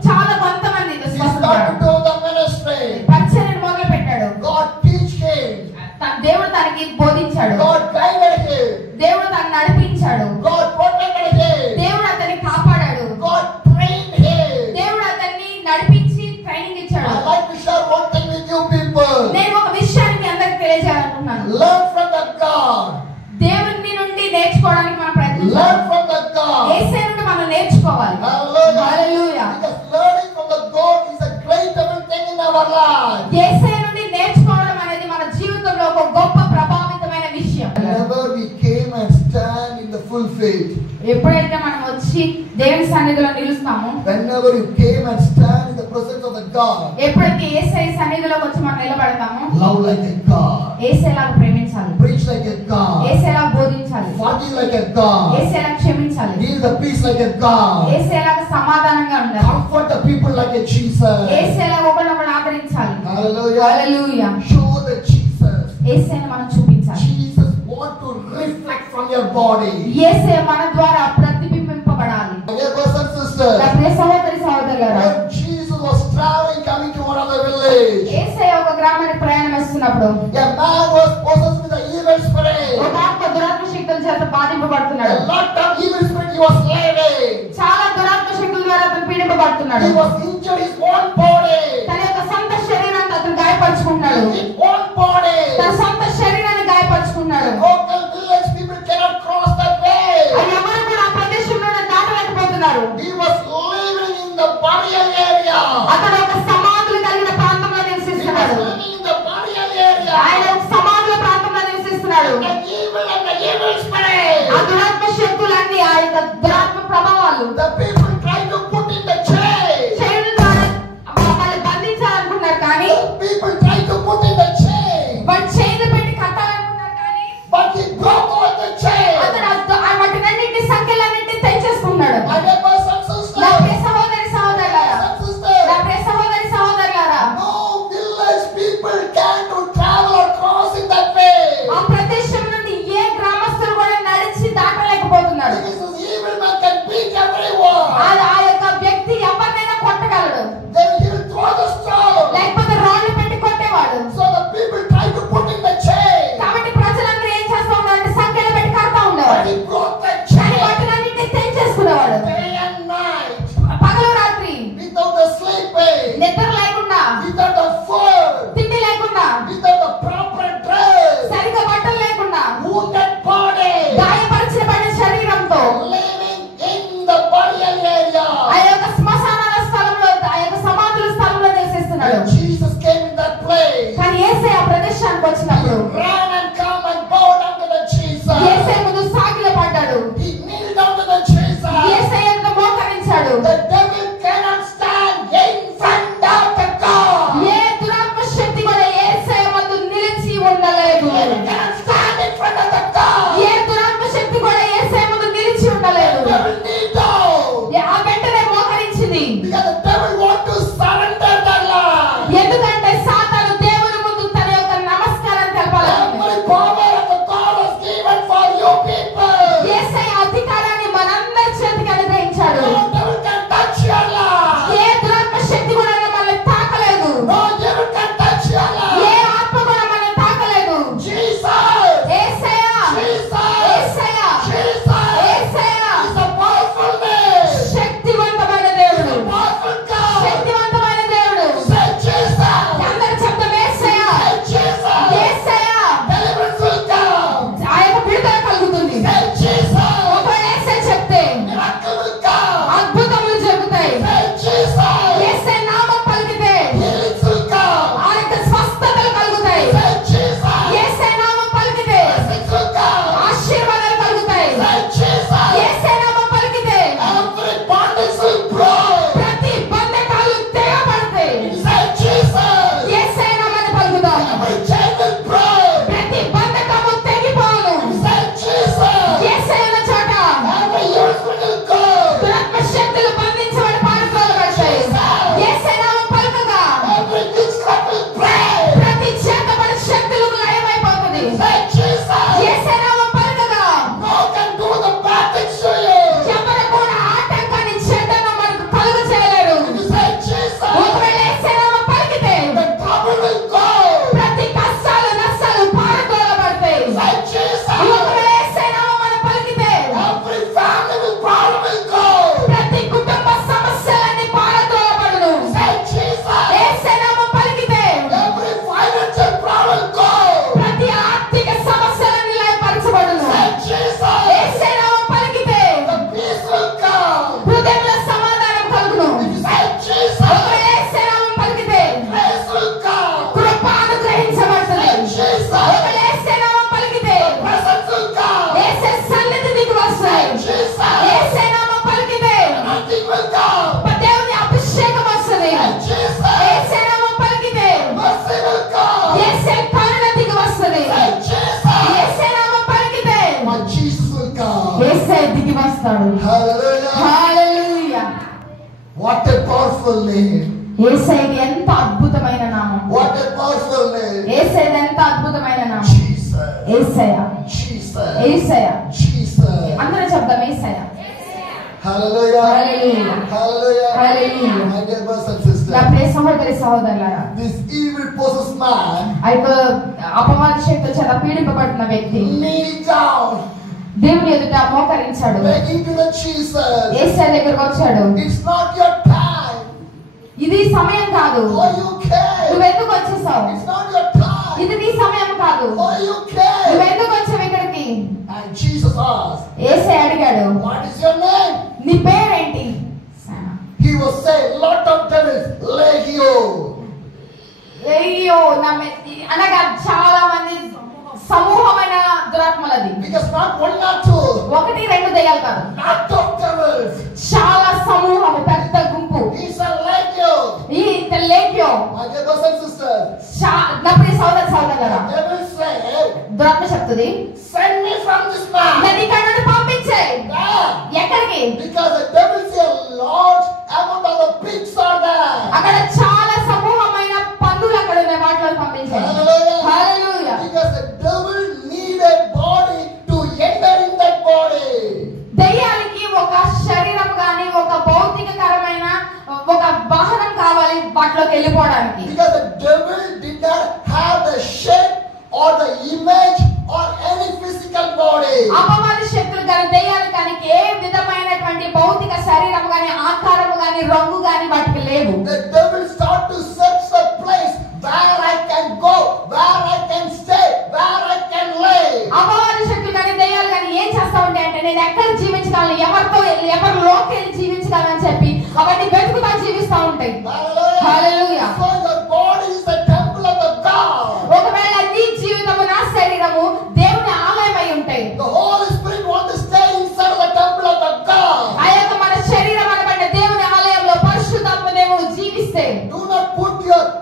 చాలా కొంతమంది He విశ్వాసుల ద్వారా started to do the ministry. పరిచర్యను మొదలు పెట్టాడు. God teach him. దేవుడు తనకి బోధించాడు. God guided him. దేవుడు తనని నడిపించాడు. God protected him. దేవుడు అతన్ని కాపాడాడు. God trained him. దేవుడు అతన్ని నడిపించి ట్రైనింగ్ ఇచ్చాడు. I'd like to share one thing with you people. నేను ఒక విషయాన్ని మీ అందరికి తెలియజేయాలనుకుంటున్నాను. Learn from the God. దేవుని నుండి నేర్చుకోవడానికి మనం ప్రయత్నించాలి. Learn from the God. యేసయ్య నుండి మనం నేర్చుకోవాలి. Hallelujah. Hallelujah. Because learning from the God is a great thing in our life. యేసయ్య నుండి నేర్చుకోవడం అనేది మన జీవితంలో ఒక గొప్ప ప్రభావితమైన విషయం. Whenever we came and stand in the full faith. ఎప్పుడైతే మనం వచ్చి దేవుని సన్నిధిలో నిలుస్తామో, Whenever you came and stand in the presence of the God. ఎప్పుడైతే యేసయ్య సన్నిధిలోకి వచ్చి మనం నిలబడతామో, Love like a God. యేసయ్యలాగా ప్రేమించాలి. Preach like a God. యేసయ్యలాగా బోధించాలి. Forgive like a God. యేసయ్యలాగా క్షమించాలి. Give the peace like a God. యేసయ్యలాగా సమాధానంగా ఉండాలి. Comfort the people like a Jesus. యేసయ్యలాగా ఒకరినొకరు ఆదరించాలి. Hallelujah. Hallelujah. Show the Jesus. యేసయ్యను మనం చూపించాలి. Jesus want to reflect from your body. యేసయ్య మన ద్వారా ప్రతిబింబింపబడాలి. Dear brothers and sisters, నా ప్రియ సహోదరి సహోదరులారా, when Jesus was traveling, coming to one of the village, యేసయ్య ఒక గ్రామానికి ప్రయాణం చేస్తున్నప్పుడు a man was possessed with the evil spirit. ఒక ఆత్మ దురాత్మ శక్తుల చేత బాధింపబడుతున్నాడు. A lot of evil spirit he was living. చాలా దురాత్మ శక్తుల ద్వారా అతను పీడింపబడుతున్నాడు. He was injured his own body. తన యొక్క సొంత శరీరాన్ని అతను గాయపరుచుకుంటున్నాడు. His own body. తన సొంత శరీరాన్ని గాయపరుచుకున్నాడు. Local village people cannot cross that way. ఎవరు కూడా ఆ ప్రదేశంలో దాటలేకపోతున్నారు. He was living in the burial area. అతను ఒక సమాధులు కలిగిన ప్రాంతంలో He was నివసిస్తున్నాడు. living in the burial area. ఆ యొక్క దురాత్మ ప్రభావాలు The people try to put in the chain. Chain ద్వారా వాళ్ళని బంధించాలనుకున్నారు కానీ People try to put in the chain. వాళ్ళు చైన్ పెట్టి కట్టాలనుకున్నారు కానీ But he broke all the chain. అతను ఆ వాటినన్నింటినీ సంఖ్యలన్నింటినీ తెంచేసుకున్నాడు. My dear brothers and sisters. నా ప్రియ సహోదరి సహోదరులారా, నా ప్రియ సహోదరి సహోదరులారా, No village people can to travel or cross in that way. ఆ ప్రదేశం నుండి ఏ గ్రామస్తులు కూడా నడిచి దాటలేకపోతున్నారు. Because this evil man can beat everyone. ఆ యొక్క వ్యక్తి ఎవరినైనా కొట్టగలడు, Then he will throw the stone. లేకపోతే రాళ్ళు పెట్టి కొట్టేవాడు. So the people try to put in the chain. కాబట్టి ప్రజలందరూ ఏం చేస్తూ ఉన్నారంటే సంఖ్యలు పెట్టి కడతా But ఉండేవాడు. he broke the కానీ chain. వాటినన్నింటినీ తెంచేసుకునేవాడు. Day and night. పగలు రాత్రి Without the sleeping. నిద్ర లేకుండా, Without the food. తిండి లేకుండా, Without the proper dress. సరిగ్గా బట్టలు లేకుండా, Wounded body. గాయపరచబడిన శరీరంతో Living in the burial area. ఆ యొక్క శ్మశానాల స్థలంలో, ఆ యొక్క సమాధుల స్థలంలో నివసిస్తున్నాడు. When Jesus came in that place, కానీ యేసయ్య ఆ ప్రదేశానికి వచ్చినప్పుడు ran and come and bow down to the Jesus. యేసయ్య ముందు సాగిల పడ్డాడు. He kneeled down to the Jesus. యేసయ్య ఎదుట మోకరించాడు. The devil cannot stand in front of the God. ఏ దురాత్మ శక్తి కూడా యేసయ్య ముందు నిలిచి ఉండలేదు. He cannot stand in front of the God. ఏ దురాత్మ శక్తి కూడా యేసయ్య ముందు నిలిచి ఉండలేదు. The devil kneeled down. ఆ వెంటనే మోకరించింది. Because the devil want to surrender their life. ఎందుకంటే సాతాను దేవుని ముందు తన యొక్క నమస్కారం తెలపాలని. Every power of the God was given for you people. యేసయ్య అధికారాన్ని మనందరి చేతికి అనుగ్రహించాడు. No devil can touch your life. ఏ దురాత్మ శక్తి కూడా మనల్ని తాకలేదు. No devil can touch your A life. ఆత్మ కూడా మనల్ని తాకలేదు. Jesus. Yesayya, Jesus. Yesayya, Jesus. Yesayya He's a powerful name. శక్తివంతమైన దేవుడు, Powerful God. శక్తివంతమైన దేవుడు. Say Jesus. అందరూ చెప్తాం యేసయ్య, Say Jesus. Yesayya. Deliverance will come. ఆ యొక్క విడుదల కలుగుతుంది. Say Jesus. ఒకవేళ యేసయ్య చెప్తే Miracle will come. అద్భుతములు జరుగుతాయి. Say Jesus. యేసయ్య నామం పలికితే Healings will come. ఆ యొక్క స్వస్థతలు కలుగుతాయి. Say Jesus. యేసయ్య నామం పలికితే Blessings will come. ఆశీర్వాదాలు కలుగుతాయి. Say Jesus. యేసయ్య నామం పలికితే Every bondage will break. ప్రతి బంధకాలు తెగబడతాయి. Say Jesus. యేసయ్య నామాన్ని పలుకుదాం. Every chain will break. ప్రతి బంధకము తెగిపోను. Say Jesus. యేసయ్య ఉన్న చోట Every yoke will go. దురాత్మ శక్తులు బంధించబడి పారిపోబడతాయి. యేసయ్య నామం పలుకగా Every witchcraft will break. ప్రతి చేతబడి శక్తులు లయమైపోతుంది. Say Jesus. యేసయ్య నామం పలుకగా No can do the bad things to you. ఎవరు కూడా ఆటంకాన్ని చెడ్డను మనకు కలుగు చేయలేరు. Say Jesus. ఒకవేళ యేసయ్య నామం పలికితే The trouble will go. ప్రతి కష్టాలు నష్టాలు పారదోలబడతాయి. Say Jesus. ఒకవేళ యేసయ్య నామం మనం పలికితే Every family problem will go. ప్రతి కుటుంబ సమస్యలన్నీ పారదోలబడును. Say Jesus. యేసయ్య నామం పలికితే Every financial problem will go. ప్రతి ఆర్థిక సమస్యలన్నీ లయపరచబడును. Say Jesus. యేసయ్య నామం పలికితే The peace will come. హృదయంలో సమాధానం కలుగును. Say Jesus. ఒకవేళ యేసయ్య నామం పలికితే Grace will come. Krupa అనుగ్రహించబడుతుంది. Say Jesus. ఒకవేళ యేసయ్య నామం పలికితే Presence will come. యేసయ్య సన్నిధి దిగి వస్తుంది. Jesus. యేసయ్య నామం పలికితే Nothing will come. దేవుని అభిషేకం వస్తుంది. Jesus. యేసయ్య నామం పలికితే Mercy will come. యేసయ్య కరుణ దిగి వస్తుంది. Jesus. యేసయ్య నామం పలికితే My Jesus will come. యేసయ్య దిగి వస్తాడు. Hallelujah. Hallelujah. What a powerful name. యేసయ్యది ఎంత అద్భుతమైన నామం. What a powerful name. యేసయ్యది ఎంత అద్భుతమైన నామం. Jesus. యేసయ్య, Jesus. యేసయ్య. Jesus. అందరూ చెప్దాం యేసయ్య. Hallelujah. Hallelujah. Hallelujah. Hallelujah. My dear brothers and నా sisters. ప్రియ సహోదరి సహోదరులారా, This evil possessed man ఆ యొక్క అపవాద శక్తి చేత పీడింపబడిన వ్యక్తి kneel down, దేవుని ఎదుట మోకరించాడు. begging to the Jesus. యేసయ్య దగ్గరకు వచ్చాడు. It's not your time. ఇది సమయం కాదు. Oh, you care. నువ్వెందుకు వచ్చేసావు? It's not your time. ఇది నీ సమయం కాదు. Oh, you care. నువ్వెందుకు వచ్చావు ఇక్కడికి? And Jesus asked, యేసయ్య అడిగాడు, what is your name? నీ పేరేంటి? He was saying, lot of devils, legio. అయ్యో అనగా చాలా మంది సమూహమైన దురాత్మలది. Because not one or two. ఒకటి రెండు దయ్యాలు కాదు. Lot of devils. చాలా సమూహము, పెద్ద గుంపు. It's a legion. ఈ లేఖ్యం My dear brothers and sisters. నా ప్రియ సోదర సోదరులారా, Devil said, దురాత్మ చెప్తుంది, send me from this man. నన్ను ఇక్కడ నుండి పంపించే. ఎక్కడికి? Because the devil say a large amount of the pigs are there. అక్కడ చాలా సమూహమైన పందులు అక్కడ ఉన్నాయి, వాటిలో పంపించారు. హల్లెలూయా. Because the devil need a body to enter in that body. దయ్యానికి ఒక శరీరం గాని, ఒక భౌతికకరమైన ఒక వాహనం కావాలి వాటిలోకి వెళ్ళిపోవడానికి. Because the devil did not have the shape or the image or any physical body. అపవాది శక్తులు కానీ దయ్యాలు కానీ ఏ విధమైనటువంటి భౌతిక శరీరం గాని, ఆకారము గాని, రంగు గాని వాటికి లేవు. The devil start to search the place where I can go, where I can stay, where I can live. అపవాది శక్తులు కానీ దయ్యాలు కానీ ఏం చేస్తా ఉంటాయి అంటే, నేను ఎక్కడ జీవించగలను, ఎవరిలోకి వెళ్ళి జీవించగలను అని చెప్పి అవన్నీ వెతుకుతా జీవిస్తా ఉంటాయి. హల్లెలూయా. So the body is the temple of the God. ఒకవేళ నీ జీవితము, నా శరీరము దేవుని ఆలయం అయి ఉంటాయి. The Holy Spirit wants to stay inside the temple of the God. ఆ యొక్క మన శరీరం అనబడిన దేవుని ఆలయంలో పరిశుద్ధాత్మ దేవుడు జీవిస్తే, Do not put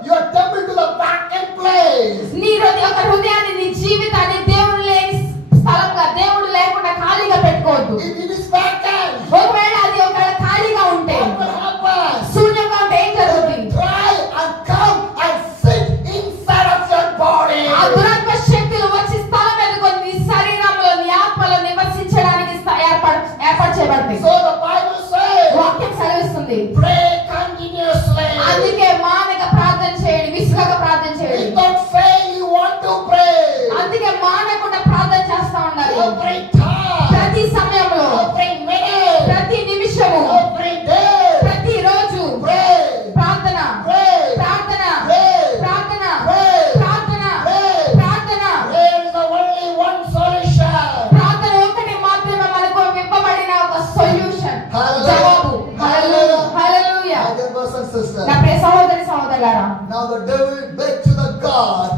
your temple to the vacant place. నీ యొక్క హృదయాన్ని, నీ జీవితాన్ని దేవుడు లేని స్థలంగా, దేవుడు లేకుండా ఖాళీగా పెట్టుకోవద్దు. If it is vacant, ఒకవేళ అది ఒక ఖాళీగా ఉంటే, what will happen? శూన్యంగా ఉంటే ఏం జరుగుతుంది? Try and come and sit inside of your body. ఆ దురాత్మ శక్తులు వచ్చి స్థలం ఎదుకొని నీ శరీరంలో, నీ ఆత్మలో నివసించడానికి ఏర్పాటు చేయబడతాయి. So the Bible says, వాక్యం సెలవిస్తుంది, pray continuously. అందుకే మానక ప్రార్థన చేయండి, విసుగక ప్రార్థన చేయండి. Without fail, you want to pray. అందుకే మానకుండా ప్రార్థన చేస్తా ఉండాలి. Every time, ప్రతి సమయంలో, every minute, ప్రతి నిమిషము, every day, ప్రతి రోజు pray, ప్రార్థన, pray, ప్రార్థన, pray, ప్రార్థన, pray, ప్రార్థన, pray. ప్రార్థన. Prayer is the only one solution. ప్రార్థన ఒక్కటి మాత్రమే మనకు ఇవ్వబడిన ఒక సొల్యూషన్, Hallelujah. జవాబు. హల్లెలూయా. హల్లెలూయా. My dear brothers and sisters. నా ప్రియ సహోదరి సహోదరులారా, Now the devil begged to the God,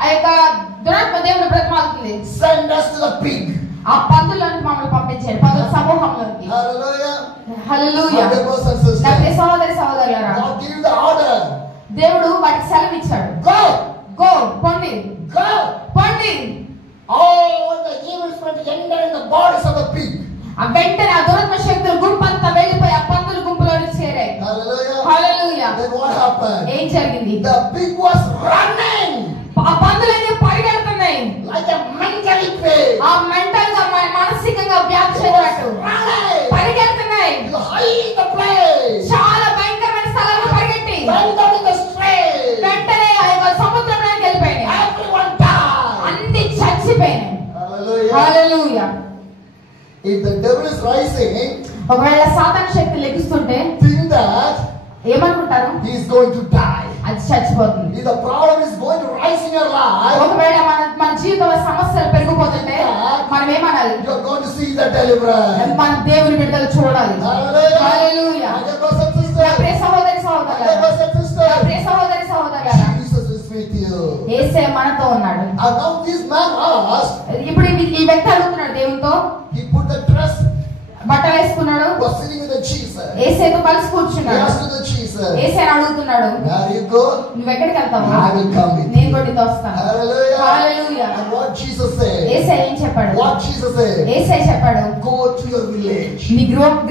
ఆ యొక్క దురాత్మ దేవుని బ్రతిమాలుతుంది, send us to the pig. ఆ పందుల్లోకి మమ్మల్ని పంపించాడు, పందుల సమూహంలోకి. Hallelujah. Hallelujah. My dear brothers and నా sisters. ప్రియ సహోదరి సహోదరులారా, God gave the order. దేవుడు వాటికి సెలవు ఇచ్చాడు. Go, గో, పొండి, go. పొండి. All the evil spirits enter in the bodies of the pig. ఆ వెంటనే ఆ దురాత్మ శక్తులు గుంపంతా వెళ్ళిపోయి ఆ పందుల గుంపులోకి చేరాయి. Hallelujah. Hallelujah. Then what happened? ఏం జరిగింది? The pig was running ఆ పందులన్నీ పరిగెడుతున్నాయి. like a mentally pig. ఆ మెంటల్ గా, మానసికంగా వ్యాధి చెందినట్టు Running పరిగెడుతున్నాయి. to hide the place. చాలా భయంకరమైన స్థలాలకు పరిగెట్టి Fell down in the street. వెంటనే ఆ యొక్క సముద్రంలోకి వెళ్ళిపోయినాయి. Everyone died. అన్ని చచ్చిపోయినాయి. Hallelujah. Hallelujah. If the devil is rising, ఒకవేళ సాతాను శక్తి లెగుస్తుంటే think that ఏమనుకుంటారు? he is going to die. అది చచ్చిపోతుంది. If the problem is going to rise in your life, ఒకవేళ మన జీవితంలో సమస్యలు పెరిగిపోతుంటే మనం ఏమనాలి? you are going to see the deliverance. మన దేవుని బిడ్డలు చూడాలి. Hallelujah. Hallelujah. My dear brothers and నా sisters. ప్రియ సహోదరి My dear సహోదరులారా, brothers and నా sisters. ప్రియ సహోదరి సహోదరులారా, Jesus is with you. యేసే మనతో ఉన్నాడు. And now this man asked, ఇప్పుడు ఈ వ్యక్తి అడుగుతున్నాడు దేవునితో, he put the dress, బట్టలు వేసుకున్నాడు, was sitting with the Jesus. యేసేతో కలిసి He కూర్చున్నాడు. asked to the Jesus, యేసేని అడుగుతున్నాడు, where you go, నువ్వు ఎక్కడికి వెళ్తావు? I will come with you. నేను కూడా నీతో వస్తాను. Hallelujah. Hallelujah. And what Jesus said, యేసే ఏం చెప్పాడు? what Jesus said, యేసే చెప్పాడు, go to your village.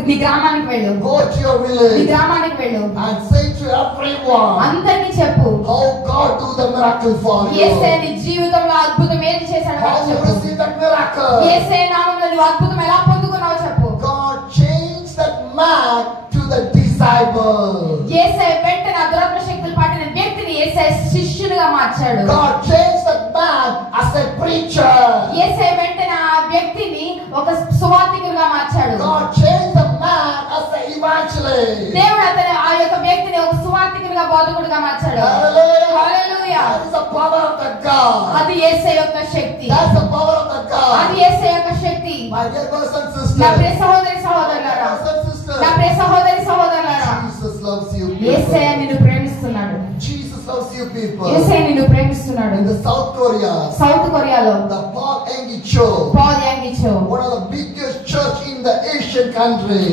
నీ గ్రామానికి వెళ్ళు, Go to your నీ village గ్రామానికి వెళ్ళు, and say to everyone అందరికీ చెప్పు how God do the miracle for you. యేసే నీ జీవితంలో అద్భుతం ఏది చేశాడో How you చెప్పు. receive that miracle. యేసే నామములో నువ్వు అద్భుతం ఎలా పొందుకున్నావో చెప్పు. God changed that man to the disciple. యేసే వెంటనే ఆ దురాత్మ శక్తులు పట్టిన వ్యక్తిని యేసే శిష్యునిగా మార్చాడు. God changed that man as a preacher. యేసే వెంటనే ఆ వ్యక్తిని ఒక సువార్తికునిగా మార్చాడు. God changed the man as an evangelist. దేవుడు అతని ఆ యొక్క వ్యక్తిని ఒక సువార్తికునిగా బోధకుడిగా మార్చాడు. Hallelujah. Hallelujah. That is the power of the God. అది యేసే యొక్క శక్తి. That's the power of the అది God. యేసే యొక్క శక్తి. My dear brothers and నా ప్రియ sisters. సహోదరి సహోదరులారా, Brothers and sisters. నా ప్రియ సహోదరి సహోదరులారా, Jesus loves you యేసే people. నిన్ను ప్రేమిస్తున్నాడు. Jesus loves you people. యేసే నిన్ను ప్రేమిస్తున్నాడు. In the South Korea, South కొరియాలో the Paul Engi Cho, Paul Yonggi Cho one of the biggest church in the Asian country.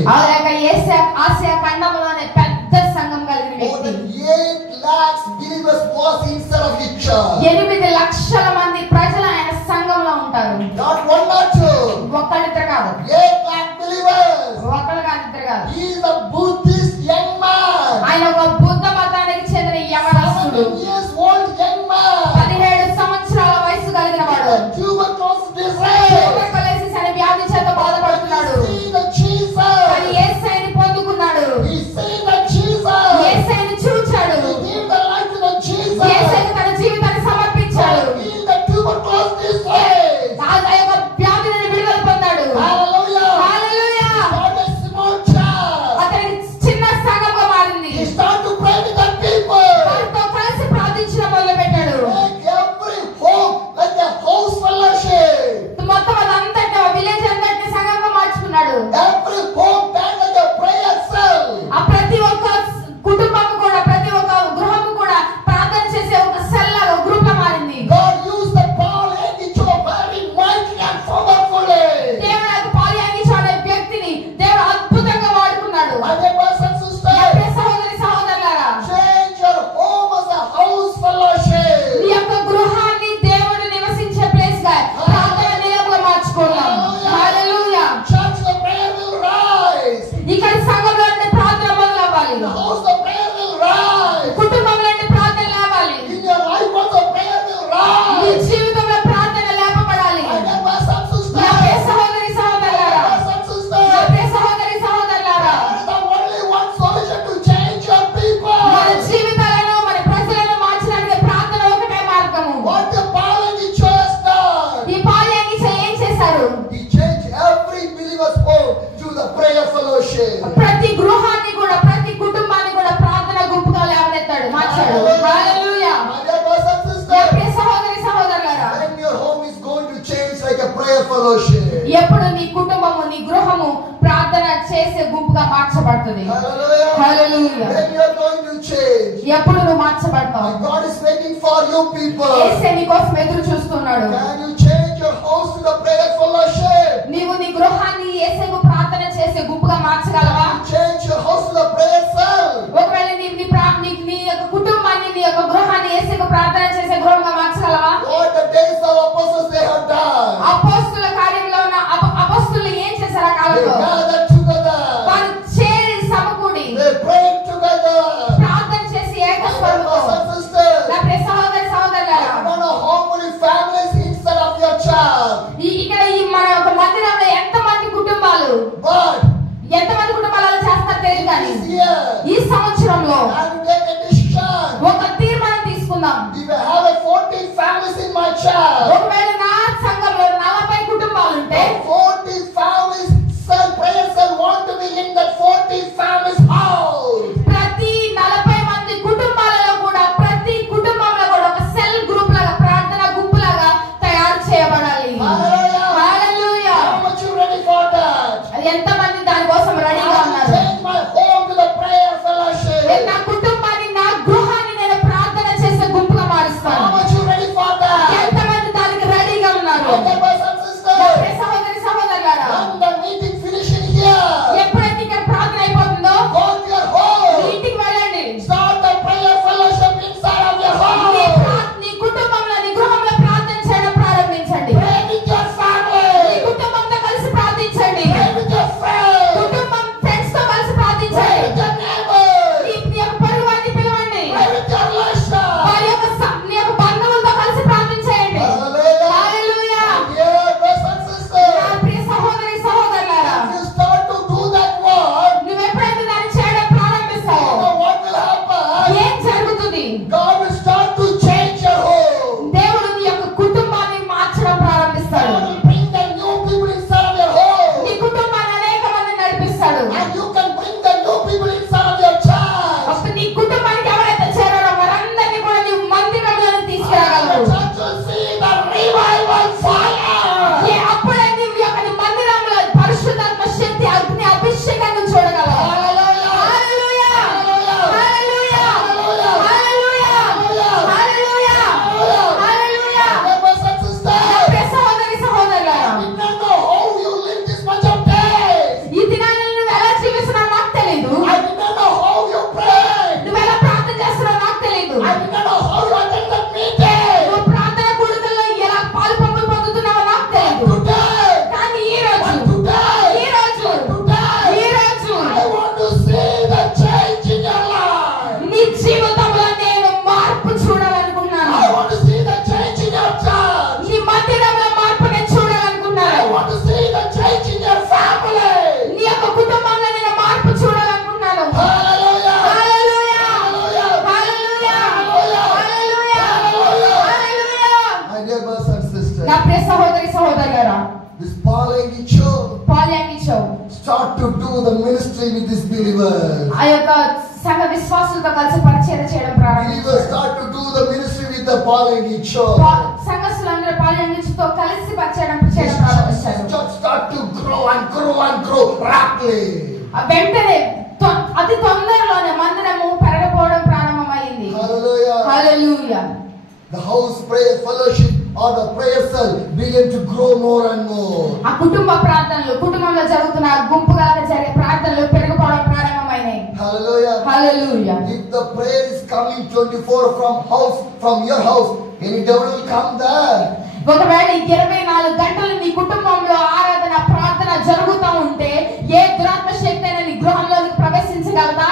Asia ఖండంలోనే పెద్ద సంఘం కలిగిన More వ్యక్తి. than 8 lakhs believers was inside of his church. 8 లక్షల మంది ప్రజలు ఆయన సంఘంలో ఉంటారు. Not one or two. ఒక్కళ్ళిద్దరు కాదు. 8 lakh believers. ఒక్కళ్ళు కాదు, ఇద్దరు కాదు. He is a Buddhist young man. ఆయన ఒక బుద్ధ మతానికి చెందిన యవనస్తుడు. 7 years old young man. 17 సంవత్సరాల వయసు కలిగిన వాడు. Tuberculosis disease. ట్యూబర్కులోసిస్ అనే వ్యాధి చేత బాధపడుతున్నాడు. He seen the Jesus. కానీ యేసయ్యని పొందుకున్నాడు. He seen the Jesus. యేసయ్యని చూచాడు. He gave the life to the Jesus. యేసయ్యకు తన జీవితాన్ని సమర్పించాడు. He healed the tuberculosis disease. ఆ యొక్క వ్యాధి నుండి విడుదల పొందాడు. Hallelujah. Hallelujah. God is small child. అతనికి చిన్న సంఘంగా మారింది. He started to pray with the people. వారితో కలిసి ప్రార్థించడం మొదలుపెట్టాడు. Make every home like a house fellowship. మొత్తం అదంతటి విలేజ్ అంతటిని సంఘంగా మార్చుకున్నాడు. Every home stand like a prayer cell. ఆ ప్రతి ఒక్క కుటుంబం కూడా, ప్రతి ఒక్క గృహం కూడా ప్రార్థన చేసే ఒక సెల్ లాగా గ్రూప్ గా మారింది. God used the Paul and he chose very mighty and powerfully. దేవుడు ఆ పాలియాంగిచు అనే వ్యక్తిని దేవుడు అద్భుతంగా వాడుకున్నాడు. My dear brothers and sisters, ప్రియ సహోదరి సహోదరులారా, change your home as a house fellowship. మీ యొక్క గృహాన్ని దేవుడు నివసించే ప్లేస్ గా ప్రార్థన నిలయంగా మార్చుకుందాం. హల్లెలూయా. Church, the prayer will rise. ఇక్కడ సంఘంలో అంటే ప్రార్థన మొదలవ్వాలి. In the house, the prayer will rise. కుటుంబంలో అంటే ప్రార్థన లేవాలి. In your life, also prayer will me rise. జీవితంలో ప్రార్థన లేపబడాలి. My dear brothers and sisters, నా ప్రియ సహోదరి సహోదరులారా, brothers and నా sisters, ప్రియ సహోదరి సహోదరులారా, there is only one solution to change your people. మన జీవితాలను, మన ప్రజలను మార్చడానికి ప్రార్థన ఒకటే మార్గము. What the Paul and the church done? ఈ పాలియాంగిచు ఏం చేశారు? He changed every believer's home to the prayer fellowship. ప్రతి గృహాన్ని కూడా, ప్రతి కుటుంబాన్ని కూడా ప్రార్థన గుంపుగా లేవనెత్తాడు, మార్చాడు. హల్లెలూయా. My dear brothers and నా sisters, ప్రియ సహోదరి సహోదరులారా, when your home is going to change like a prayer fellowship. ఎప్పుడు నీ కుటుంబము, నీ గృహము ప్రార్థన చేసే గుంపుగా మార్చబడుతుంది. Hallelujah. Hallelujah. When you are going to change. ఎప్పుడు నువ్వు మార్చబడతావు? And God is waiting for you people. యేసే నీ కోసం ఎదురు చూస్తున్నాడు. Can you change your house to the prayer fellowship? నీవు నీ గృహాన్ని యేసేకు ప్రార్థన చేసే గుంపుగా మార్చగలవా? Change your house to the prayer cell. ఒకవేళ నీ యొక్క కుటుంబాన్ని, నీ యొక్క గృహాన్ని యేసేకు ప్రార్థన చేసే గృహంగా మార్చగలవా? What the days of apostles they have done. అపోస్తుల కార్యంలో ఉన్న అపోస్తులు ఏం చేశారు ఆ They కాలంలో? gathered together. వారు చేరి సమకూడి They prayed together. ప్రార్థన చేసి My ఏకస్వరంతో. brothers and sisters, నా ప్రియ సహోదరి సహోదరులారా, I don't know how many families inside of your church, ఇక్కడ ఈ మన యొక్క మందిరంలో ఎంతమంది కుటుంబాలు, but ఎంతమంది కుటుంబాలు అలా చేస్తారో తెలియదు కానీ this year, ఈ సంవత్సరంలో I will take a decision. ఒక తీర్మానం తీసుకుందాం. If I have a 40 families in my church, ఒకవేళ నా సంఘంలో 40 కుటుంబాలు ఉంటే, 40 families, cell prayer cell want to be in that 40 families house. ప్రతి 40 మంది కుటుంబాలలో కూడా, ప్రతి కుటుంబంలో కూడా ఒక సెల్ గ్రూప్ లాగా, ప్రార్థన గుంపు లాగా తయారు చేయబడాలి. Hallelujah. Hallelujah. How much you ready for that? ఎంతమంది దానికోసం రెడీగా I will ఉన్నారు? change my home to the prayer నేను fellowship. నా కుటుంబాన్ని, నా గృహాన్ని నేను ప్రార్థన చేసే గుంపుగా How మారుస్తాను. much you ready for that? ఎంతమంది దానికి రెడీ sister, నా ప్రియ సహోదరి సహోదరులారా, this Paul Cho start to do the ministry with these believers. ఆ యొక్క సంఘ విశ్వాసులతో కలిసి పరిచర్య చేయడం ప్రారంభించారు. Believers start to do the ministry with the Paul Cho. సంఘస్థులందరూ పాల్గొనితో కలిసి పరిచర్య చేయడం ప్రారంభించారు. Church start to grow and grow and grow rapidly. వెంటనే అతి తొందరలోనే మందిరము పెరగపోవడం ప్రారంభమైంది. Hallelujah. Hallelujah. The house prayer fellowship or the prayer cell began to grow more and more. ఆ కుటుంబ ప్రార్థనలు, కుటుంబంలో జరుగుతున్న గుంపుగా జరిగే ప్రార్థనలు పెరగపోవడం ప్రారంభమైనాయి. Hallelujah. Hallelujah. If the prayer is coming 24 from your house, any devil will come there. ఒకవేళ 24 గంటలు నీ కుటుంబంలో ఆరాధన ప్రార్థన జరుగుతూ ఉంటే ఏ దురాత్మ శక్తి అయినా నీ గృహంలోకి ప్రవేశించగలదా?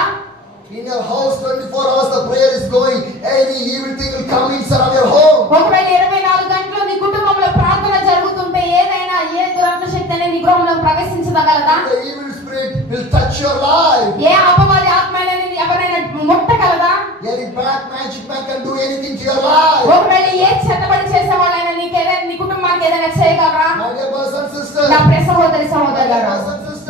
In your house 24 hours the prayer is going, any evil thing will come inside of your home. ఒకవేళ 24 గంటలు నీ కుటుంబంలో ప్రార్థన జరుగుతుంటే ఏదైనా ఏ దురాత్మ శక్తి అయినా నీ గృహంలోకి ప్రవేశించగలదా? The evil spirit will touch your life. ఏ అపవాది ఆత్మ అయినా ఎవరైనా ముట్టగలదా? Any black magic man can do anything to your life. ఒకవేళ ఏ చెత్తబడి చేసేవాళ్ళైనా నీ కుటుంబానికి ఏదైనా చేయగలరా? My dear brothers and sisters, నా ప్రియ సహోదరి సహోదరులారా,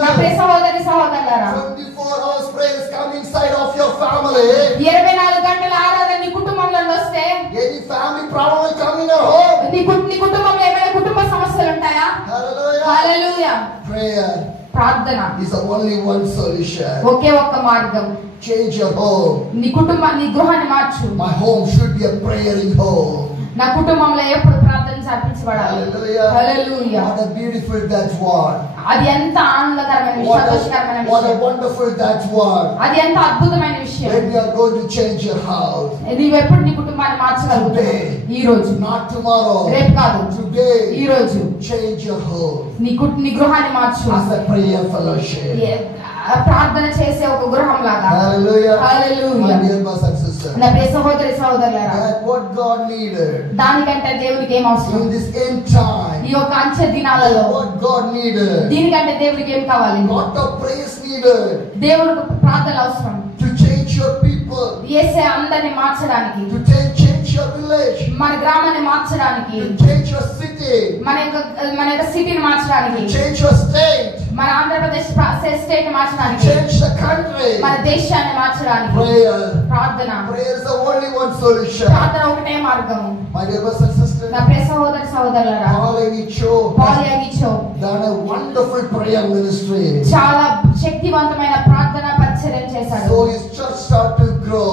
నా ప్రియ సహోదరి సహోదరులారా, 24 hours prayer is coming inside of your family. 24 గంటల ఆరాధన నీ కుటుంబంలో వస్తే Any family problem will come in your home. నీ కుటుంబంలో ఏమైనా కుటుంబ సమస్యలు ఉంటాయా? Hallelujah. హల్లెలూయా. Prayer ప్రార్థన is the only one solution. ఒకే ఒక్క మార్గం. Change your home. నీ గృహాన్ని మార్చు. My home should be a praying home. నా కుటుంబంలో ఎప్పుడు ప్రార్థన జరిపించబడాలి. Hallelujah. Hallelujah. What a beautiful that word. అది ఎంత ఆనందకరమైన సంతోషకరమైన What a విషయం. wonderful that word. అది ఎంత అద్భుతమైన విషయం. When you are going to change your house. నీవు ఎప్పుడు నీ కుటుంబాన్ని మార్చగలుగుతావు? ఈ రోజు, not tomorrow. రేపు కాదు, Today. ఈ రోజు Change your home. నీ గృహాన్ని మార్చు. As a prayer fellowship. ప్రార్థన చేసే ఒక గృహం లాగా. Hallelujah. Hallelujah. My dear brothers and sisters. నా ప్రియ సహోదరి సహోదరులారా, That what God needed. దానికంటే దేవునికి ఏం అవసరం? In this end time. ఈ యొక్క అంచె దినాలలో What God needed. దీనికంటే దేవునికి ఏం కావాలి? Lot of prayers needed. దేవునికి ప్రార్థన అవసరం. To change your people. యేసే అందరిని మార్చడానికి, To change your village. మన గ్రామాన్ని మార్చడానికి, To change your city. మన యొక్క సిటీని మార్చడానికి, To change your state. మన ఆంధ్రప్రదేశ్ స్టేట్ మార్చడానికి, Change the country. మన దేశాన్ని మార్చడానికి Prayer. ప్రార్థన. Prayer is the only one solution. ప్రార్థన ఒకటే మార్గం. My dear brothers and sisters. నా ప్రియ సహోదరి సహోదరులారా, Paul యాగిచో done a wonderful prayer ministry. చాలా శక్తివంతమైన ప్రార్థన పరిచర్య చేశాడు. So his church started to grow.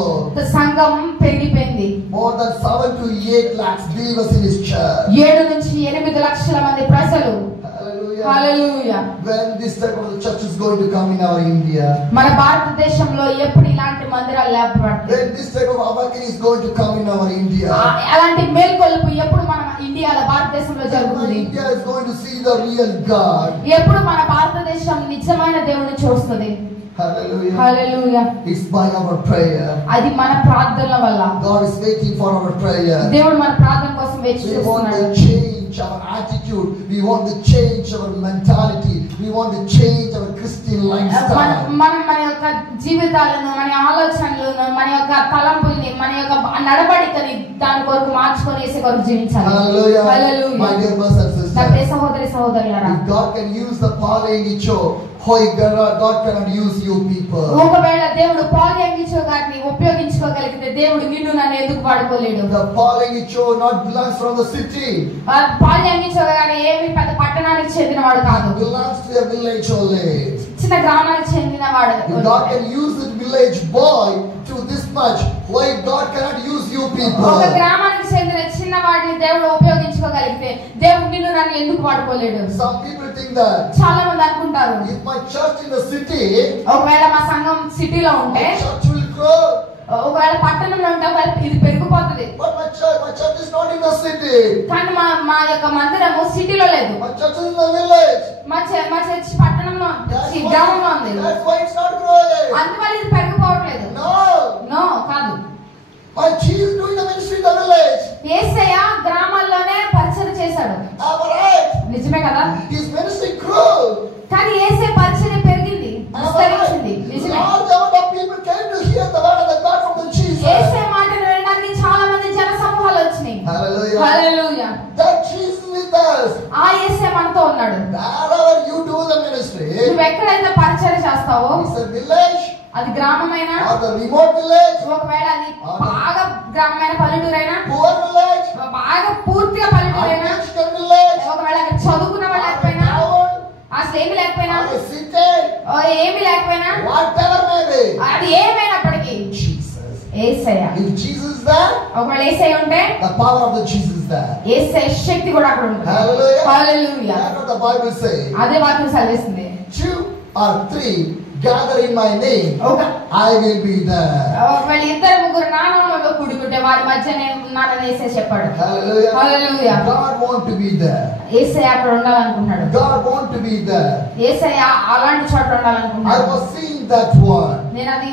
సంఘం పెరిగిపోయింది. More than 7 to 8 lakhs believers in his church. 7 నుంచి 8 లక్షల మంది ప్రజలు. Hallelujah. Hallelujah. When this type of the church is going to come in our India. మన భారతదేశంలో ఎప్పుడు ఇలాంటి మందిరాలు లేపబడతాయి? When this type of awakening is going to come in our India. అలాంటి మేల్కొలుపు ఎప్పుడు మన ఇండియాలో భారతదేశంలో జరుగుతుంది? India is going to see the real God. ఎప్పుడు మన భారతదేశం నిజమైన దేవుని చూస్తుంది? Hallelujah. Hallelujah. It's by our prayer. అది మన ప్రార్థనల వల్ల. God is waiting for our prayer. దేవుడు మన ప్రార్థన కోసం వేచి We want చూస్తున్నాడు. to change our attitude. We want to change our mentality. We want to change our Christian lifestyle. మన యొక్క జీవితాలను, మన ఆలోచనలను, మన యొక్క తలంపుల్ని, మన యొక్క నడవడికని దాని కొరకు మార్చుకొని వేసే కొరకు జీవించాలి. Hallelujah. Hallelujah. My dear brothers and sisters. నా ప్రియ సహోదరి సహోదరులారా, If God can use the Paul Cho, how God cannot use you people? ఒకవేళ దేవుడు పాల్ యాంగిచో గారిని ఉపయోగించుకోగలిగితే దేవుడు నిన్ను నన్ను ఎందుకు వాడుకోలేడు? The Paul Cho not belongs from the city. Paul Yonggi Cho గారు ఏమి పెద్ద పట్టణానికి చెందినవాడు కాదు. Belongs to a village only. చిన్న గ్రామానికి చెందినవాడు. If God can use the village boy to this much, why God cannot use you people? ఒక గ్రామానికి చెందిన చిన్న వాడిని దేవుడు ఉపయోగించుకోగలిగితే దేవుడు నిన్ను నన్ను ఎందుకు వాడుకోలేడు? Some people think that చాలా మంది అనుకుంటారు, if my church in the city, ఒకవేళ మా సంఘం సిటీలో ఉంటే, my church will grow. ఒకవేళ పట్టణంలో ఉంటే ఒకవేళ ఇది పెరిగిపోతుంది. But my church is not in the city. కానీ మా యొక్క మందిరము సిటీలో లేదు. My church is in the village. మా చర్చ్ పట్టణంలో గ్రామంలో ఉంది. That's why it's not growing. అందువల్ల ఇది పెరిగిపోవట్లేదు. నో కాదు. My chief is doing the ministry in the village. యేసయ్య గ్రామాల్లోనే పరిచర్య చేశాడు. Right. నిజమే కదా? His ministry grew. కానీ యేసయ్య పరిచర్య పెరిగింది, విస్తరించింది. నిజమే. Large amount of people came to hear the word of the God from the Jesus. యేసయ్య మాటలు వినడానికి చాలా మంది జన సమూహాలు వచ్చినాయి. Hallelujah. Hallelujah. That Jesus us. ఆ యేసే మనతో ఉన్నాడు. Wherever you do the ministry, నువ్వు ఎక్కడైతే పరిచర్య చేస్తావో, it's a village, అది గ్రామమైనా, or the remote village, ఒకవేళ అది బాగా గ్రామమైన పల్లెటూరైనా, poor village, బాగా పూర్తిగా పల్లెటూరైనా, uneducated village, ఒకవేళ అక్కడ చదువుకున్న వాళ్ళు లేకపోయినా, అసలు ఏమి లేకపోయినా, or a city, ఏమి లేకపోయినా, whatever may be, అది ఏమైనప్పటికీ Jesus. Yesayya. If Jesus is there, ఒకవేళ యేసయ్య ఉంటే the power of the Jesus is there. యేసయ్య శక్తి కూడా అక్కడ ఉంటుంది. Hallelujah. Hallelujah. That's what the Bible says. అదే వాక్యం సెలవిస్తుంది. 2 or 3 gather in my name, I will be there. ఒకవేళ ఇద్దరు ముగ్గురు నా నామములో కూడుకుంటే వారి మధ్య నేను ఉన్నానని యేసయ్య చెప్పాడు. Hallelujah. Hallelujah. God want to be there. యేసయ్య అక్కడ ఉండాలనుకుంటున్నాడు. God want to be there. యేసయ్య అలాంటి చోట I ఉండాలనుకుంటున్నాడు. was seeing that one నేను అది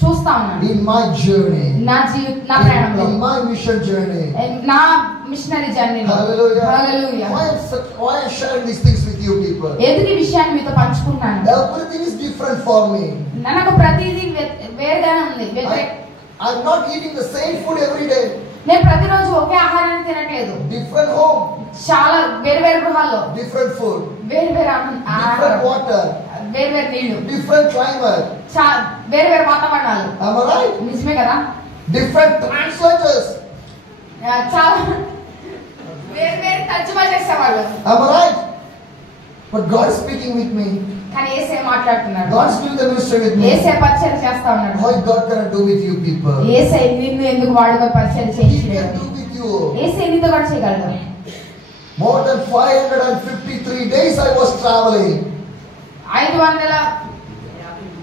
చూస్తా ఉన్నాను in my journey, నా ప్రయాణంలో, in my mission journey. నా మిషనరీ జర్నీలో. Hallelujah. Hallelujah. Why I'm sharing these things with you people? ఎందుకు ఈ విషయాన్ని మీతో పంచుకుంటున్నాను? Everything is different for me. నాకు ప్రతిదీ వేరుగానే ఉంది. I'm not eating the same food every day. నేను ప్రతిరోజు ఒకే ఆహారాన్ని తినట్లేదు. Different home, చాలా వేరు గృహాల్లో different food, వేరు different water, వేరు నీళ్లు, different climate. వేరు వాతావరణాలు. Am I right? నిజమే కదా? Different translators. చాలా వేరు తర్జుమా చేసేవాళ్ళు. Am I right? But God is speaking with me. కానీ యేసయ్య మాట్లాడుతున్నాడు. God is doing the ministry with me. యేసయ్య పరిచర్య చేస్తా ఉన్నాడు. What God can do with you people? యేసయ్య నిన్ను ఎందుకు వాడుగా పరిచర్య He చేయించలేడు? can do with you. యేసయ్య నీతో కూడా చేయగలడు. More than 553 days I was traveling.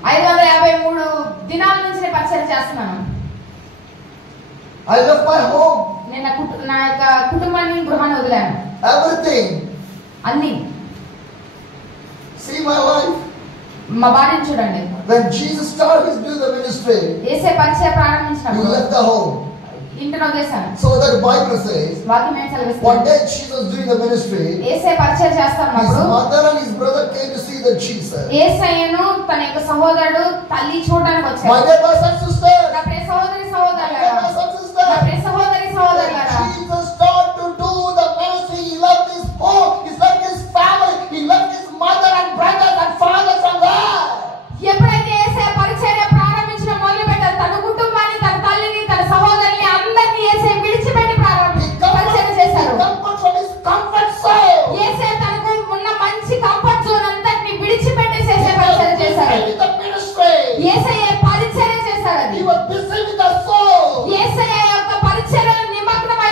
553 దినాల నుంచి నేను పరిచర్య చేస్తున్నాను. I left my home. నేను నా యొక్క కుటుంబాన్ని, గృహాన్ని వదిలాను. Everything. అన్ని. See my life. మా భార్యను చూడండి. When Jesus started his doing the ministry, యేసయ్య పరిచర్య you ప్రారంభించినప్పుడు left the home. ఇంటిని వదిలేశాను. So that the Bible says, వాక్యం ఏం one సెలవిస్తుంది? day Jesus doing the ministry, యేసయ్య పరిచర్య his చేస్తున్నప్పుడు mother and his brother came to see the Jesus. యేసయ్యను తన యొక్క సహోదరుడు తల్లి చూడడానికి My వచ్చారు. dear brothers and sisters, నా ప్రియ సహోదరి my dear సహోదరులారా, brothers and నా sisters, ప్రియ సహోదరి సహోదరులారా, when Jesus started to do the ministry, he left his home, he left his family, he left his mother and brothers and fathers and there. ఎప్పుడైతే యేసయ్య పరిచర్య ప్రారంభించడం మొదలుపెట్టారు, తన కుటుంబాన్ని, తన తల్లిని, తన సహోదరుని అందరినీ యేసయ్య విడిచిపెట్టి పరిచర్య చేశారు. Comfort from his comfort zone. యేసయ్య తనకు ఉన్న మంచి కంఫర్ట్ జోన్ అంతటిని విడిచిపెట్టి యేసయ్య పరిచర్య చేశారు. With the ministry, యేసయ్య పరిచర్య చేశారు. అది he was busy with the soul. యేసయ్య యొక్క పరిచర్యలో నిమగ్నమై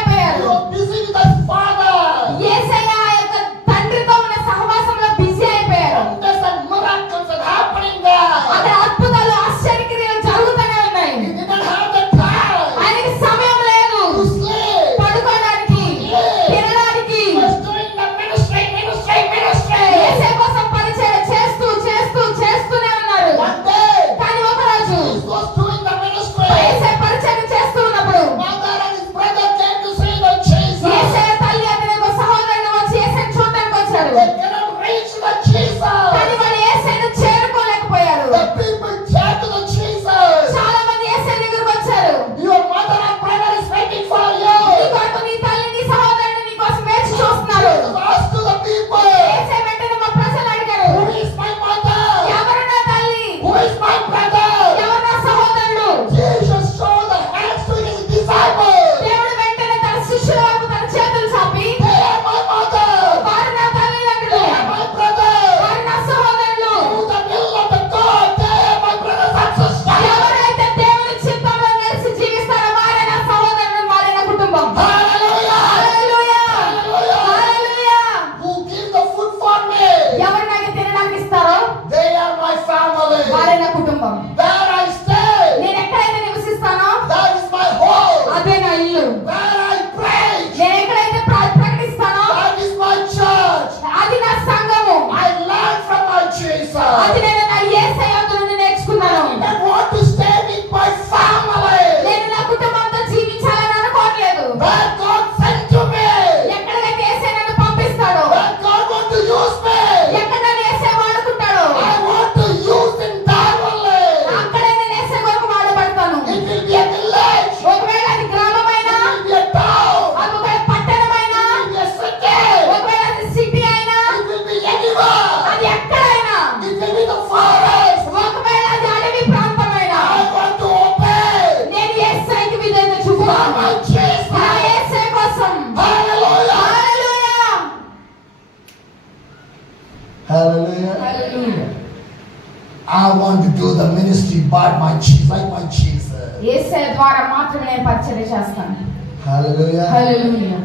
Hallelujah. Hallelujah. I want to do the ministry by my Jesus, like my Jesus. యేసయ్య ద్వారా మాత్రమే నేను పరిచర్య చేస్తాను. Hallelujah. Hallelujah.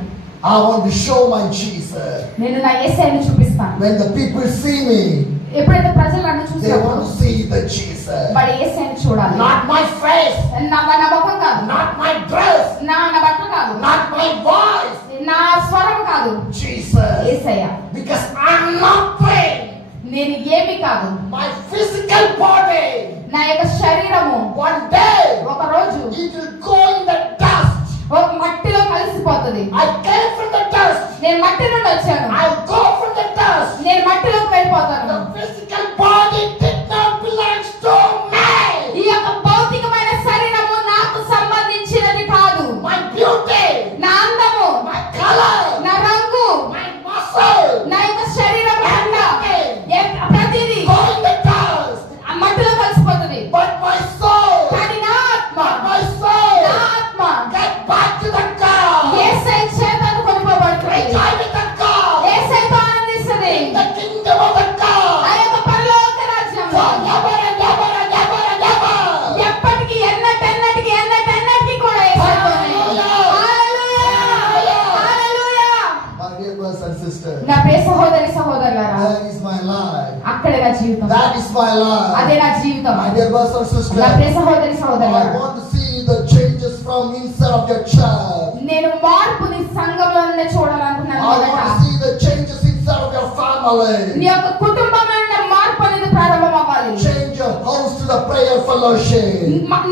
I want to show my Jesus. నేను నా యేసయ్యను చూపిస్తాను. When the people see me, ఎప్పుడైతే ప్రజలు నన్ను they చూస్తారో want to see the Jesus. వాడు యేసయ్యను చూడాలి. Not my face, నా ముఖం కాదు, not my dress, నా బట్టలు కాదు, not my voice. నా స్వరం కాదు, Jesus. Yesayya. Because I'm not praying. నేను ఏమి కాదు, My physical body, నా యొక్క శరీరము one day, ఒక రోజు it will go in the dust. ఒక మట్టిలో కలిసిపోతుంది. I came from the dust. నేను మట్టి నుండి వచ్చాను, I'll go from the dust. నేను మట్టిలోకి వెళ్ళిపోతాను. The physical body did not belong to me. ఈ యొక్క భౌతికమైన శరీరము నాకు సంబంధించినది కాదు. My beauty, నా అందము, my color, నా రంగు, my muscle, నా యొక్క శరీరం అంతా ప్రతిదీ go in the dust. ఆ మట్టిలో కలిసిపోతుంది. But my soul, కానీ నా ఆత్మ, my soul, నా ఆత్మ get back to the God. యేసయ్య చేతను కొనుకోబడుతుంది. Rejoice with the God. యేసయ్యతో ఆనందిస్తుంది. The kingdom of the God. ఆ యొక్క పరలోక రాజ్యం Forever and ever and ever and ever. ఎప్పటికీ ఎన్నటికి కూడా యేసయ్యతోనే. హల్లెలూయా. హల్లెలూయా. My dear brothers and sisters, నా ప్రియ సహోదరి సహోదరులారా, that is my life. అక్కడే నా జీవితం, That is my అదే life. నా జీవితం. My dear brothers and నా sisters, ప్రియ సహోదరి I సహోదరులారా, want to see the changes from inside of your church. నేను మార్పుని సంఘంలో నుండి చూడాలనుకున్నాను. I want to see the changes inside of your నీ family. యొక్క కుటుంబంలో ఉన్న మార్పు అనేది ప్రారంభం అవ్వాలి. Change your house to the prayer fellowship.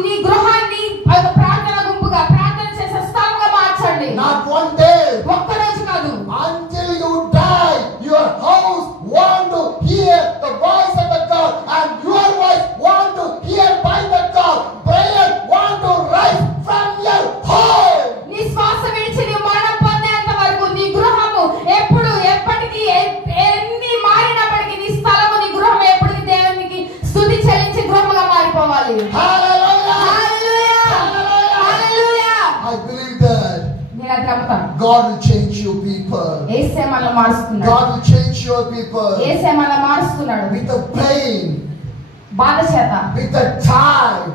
నీ గృహాన్ని ఒక ప్రార్థన గుంపుగా, ప్రార్థన చేసే స్థలంగా మార్చండి. Not one day. ఒక్క రోజు కాదు, Until you die, your house want to hear the voice of the God, and your voice want to hear by the God. Prayer want to rise from your home. నీ శ్వాస విడిచి నీ మరణం పొందేంత వరకు నీ గృహము ఎప్పటికీ ఎన్ని మారినప్పటికీ నీ స్థలము, నీ గృహం ఎప్పటికీ దేవునికి స్తుతి చెల్లించి గృహముగా మారిపోవాలి. Hallelujah. Hallelujah. Hallelujah. I believe that నేను అది నమ్ముతాను. God will change you people. యేసయ్య మనల్ని మారుస్తున్నాడు. God will change your people. యేసయ్య మనల్ని మారుస్తున్నాడు. With the pain, బాధ చేత, with the time,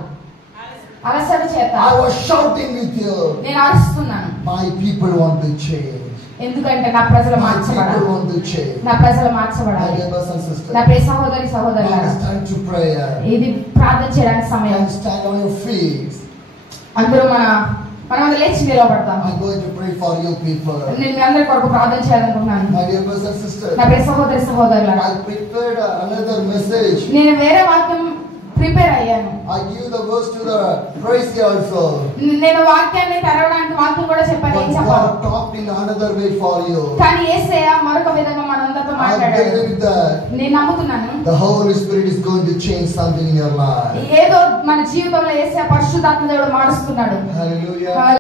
అలసట చేత I was shouting with you. నేను అరుస్తున్నాను. My people want to change. ఎందుకంటే నా ప్రజలు My మార్చబడాలి. people want to change. నా ప్రజలు My మార్చబడాలి. dear brothers and నా sisters, ప్రియ సహోదరి now సహోదరులారా, it's time to prayer. ఇది ప్రార్థన చేయడానికి సమయం. Can stand on your feet. అందరూ మనం లేచి నిలబడతాం. I'm going to pray for you people. నేను మీ అందరి కొరకు ప్రార్థన చేయాలనుకుంటున్నాను. My dear brothers and sisters, నా ప్రియ సహోదరి సహోదరులారా, I prepared another message. నేను వేరే వాక్యం ప్రిపేర్ అయ్యాను. I give the verse to the praise also. నేను వాక్యాన్ని తెరవడానికి వాక్యం కూడా చెప్పాను. ఏం But చెప్పాలి? God talked in another way for you. కానీ యేసయ్య మరొక విధంగా మనందరితో I మాట్లాడాడు. believe that నేను నమ్ముతున్నాను. the Holy Spirit is going to change something in your life. ఏదో మన జీవితంలో యేసయ్య పరిశుద్ధాత్మ దేవుడు మారుస్తున్నాడు. Hallelujah.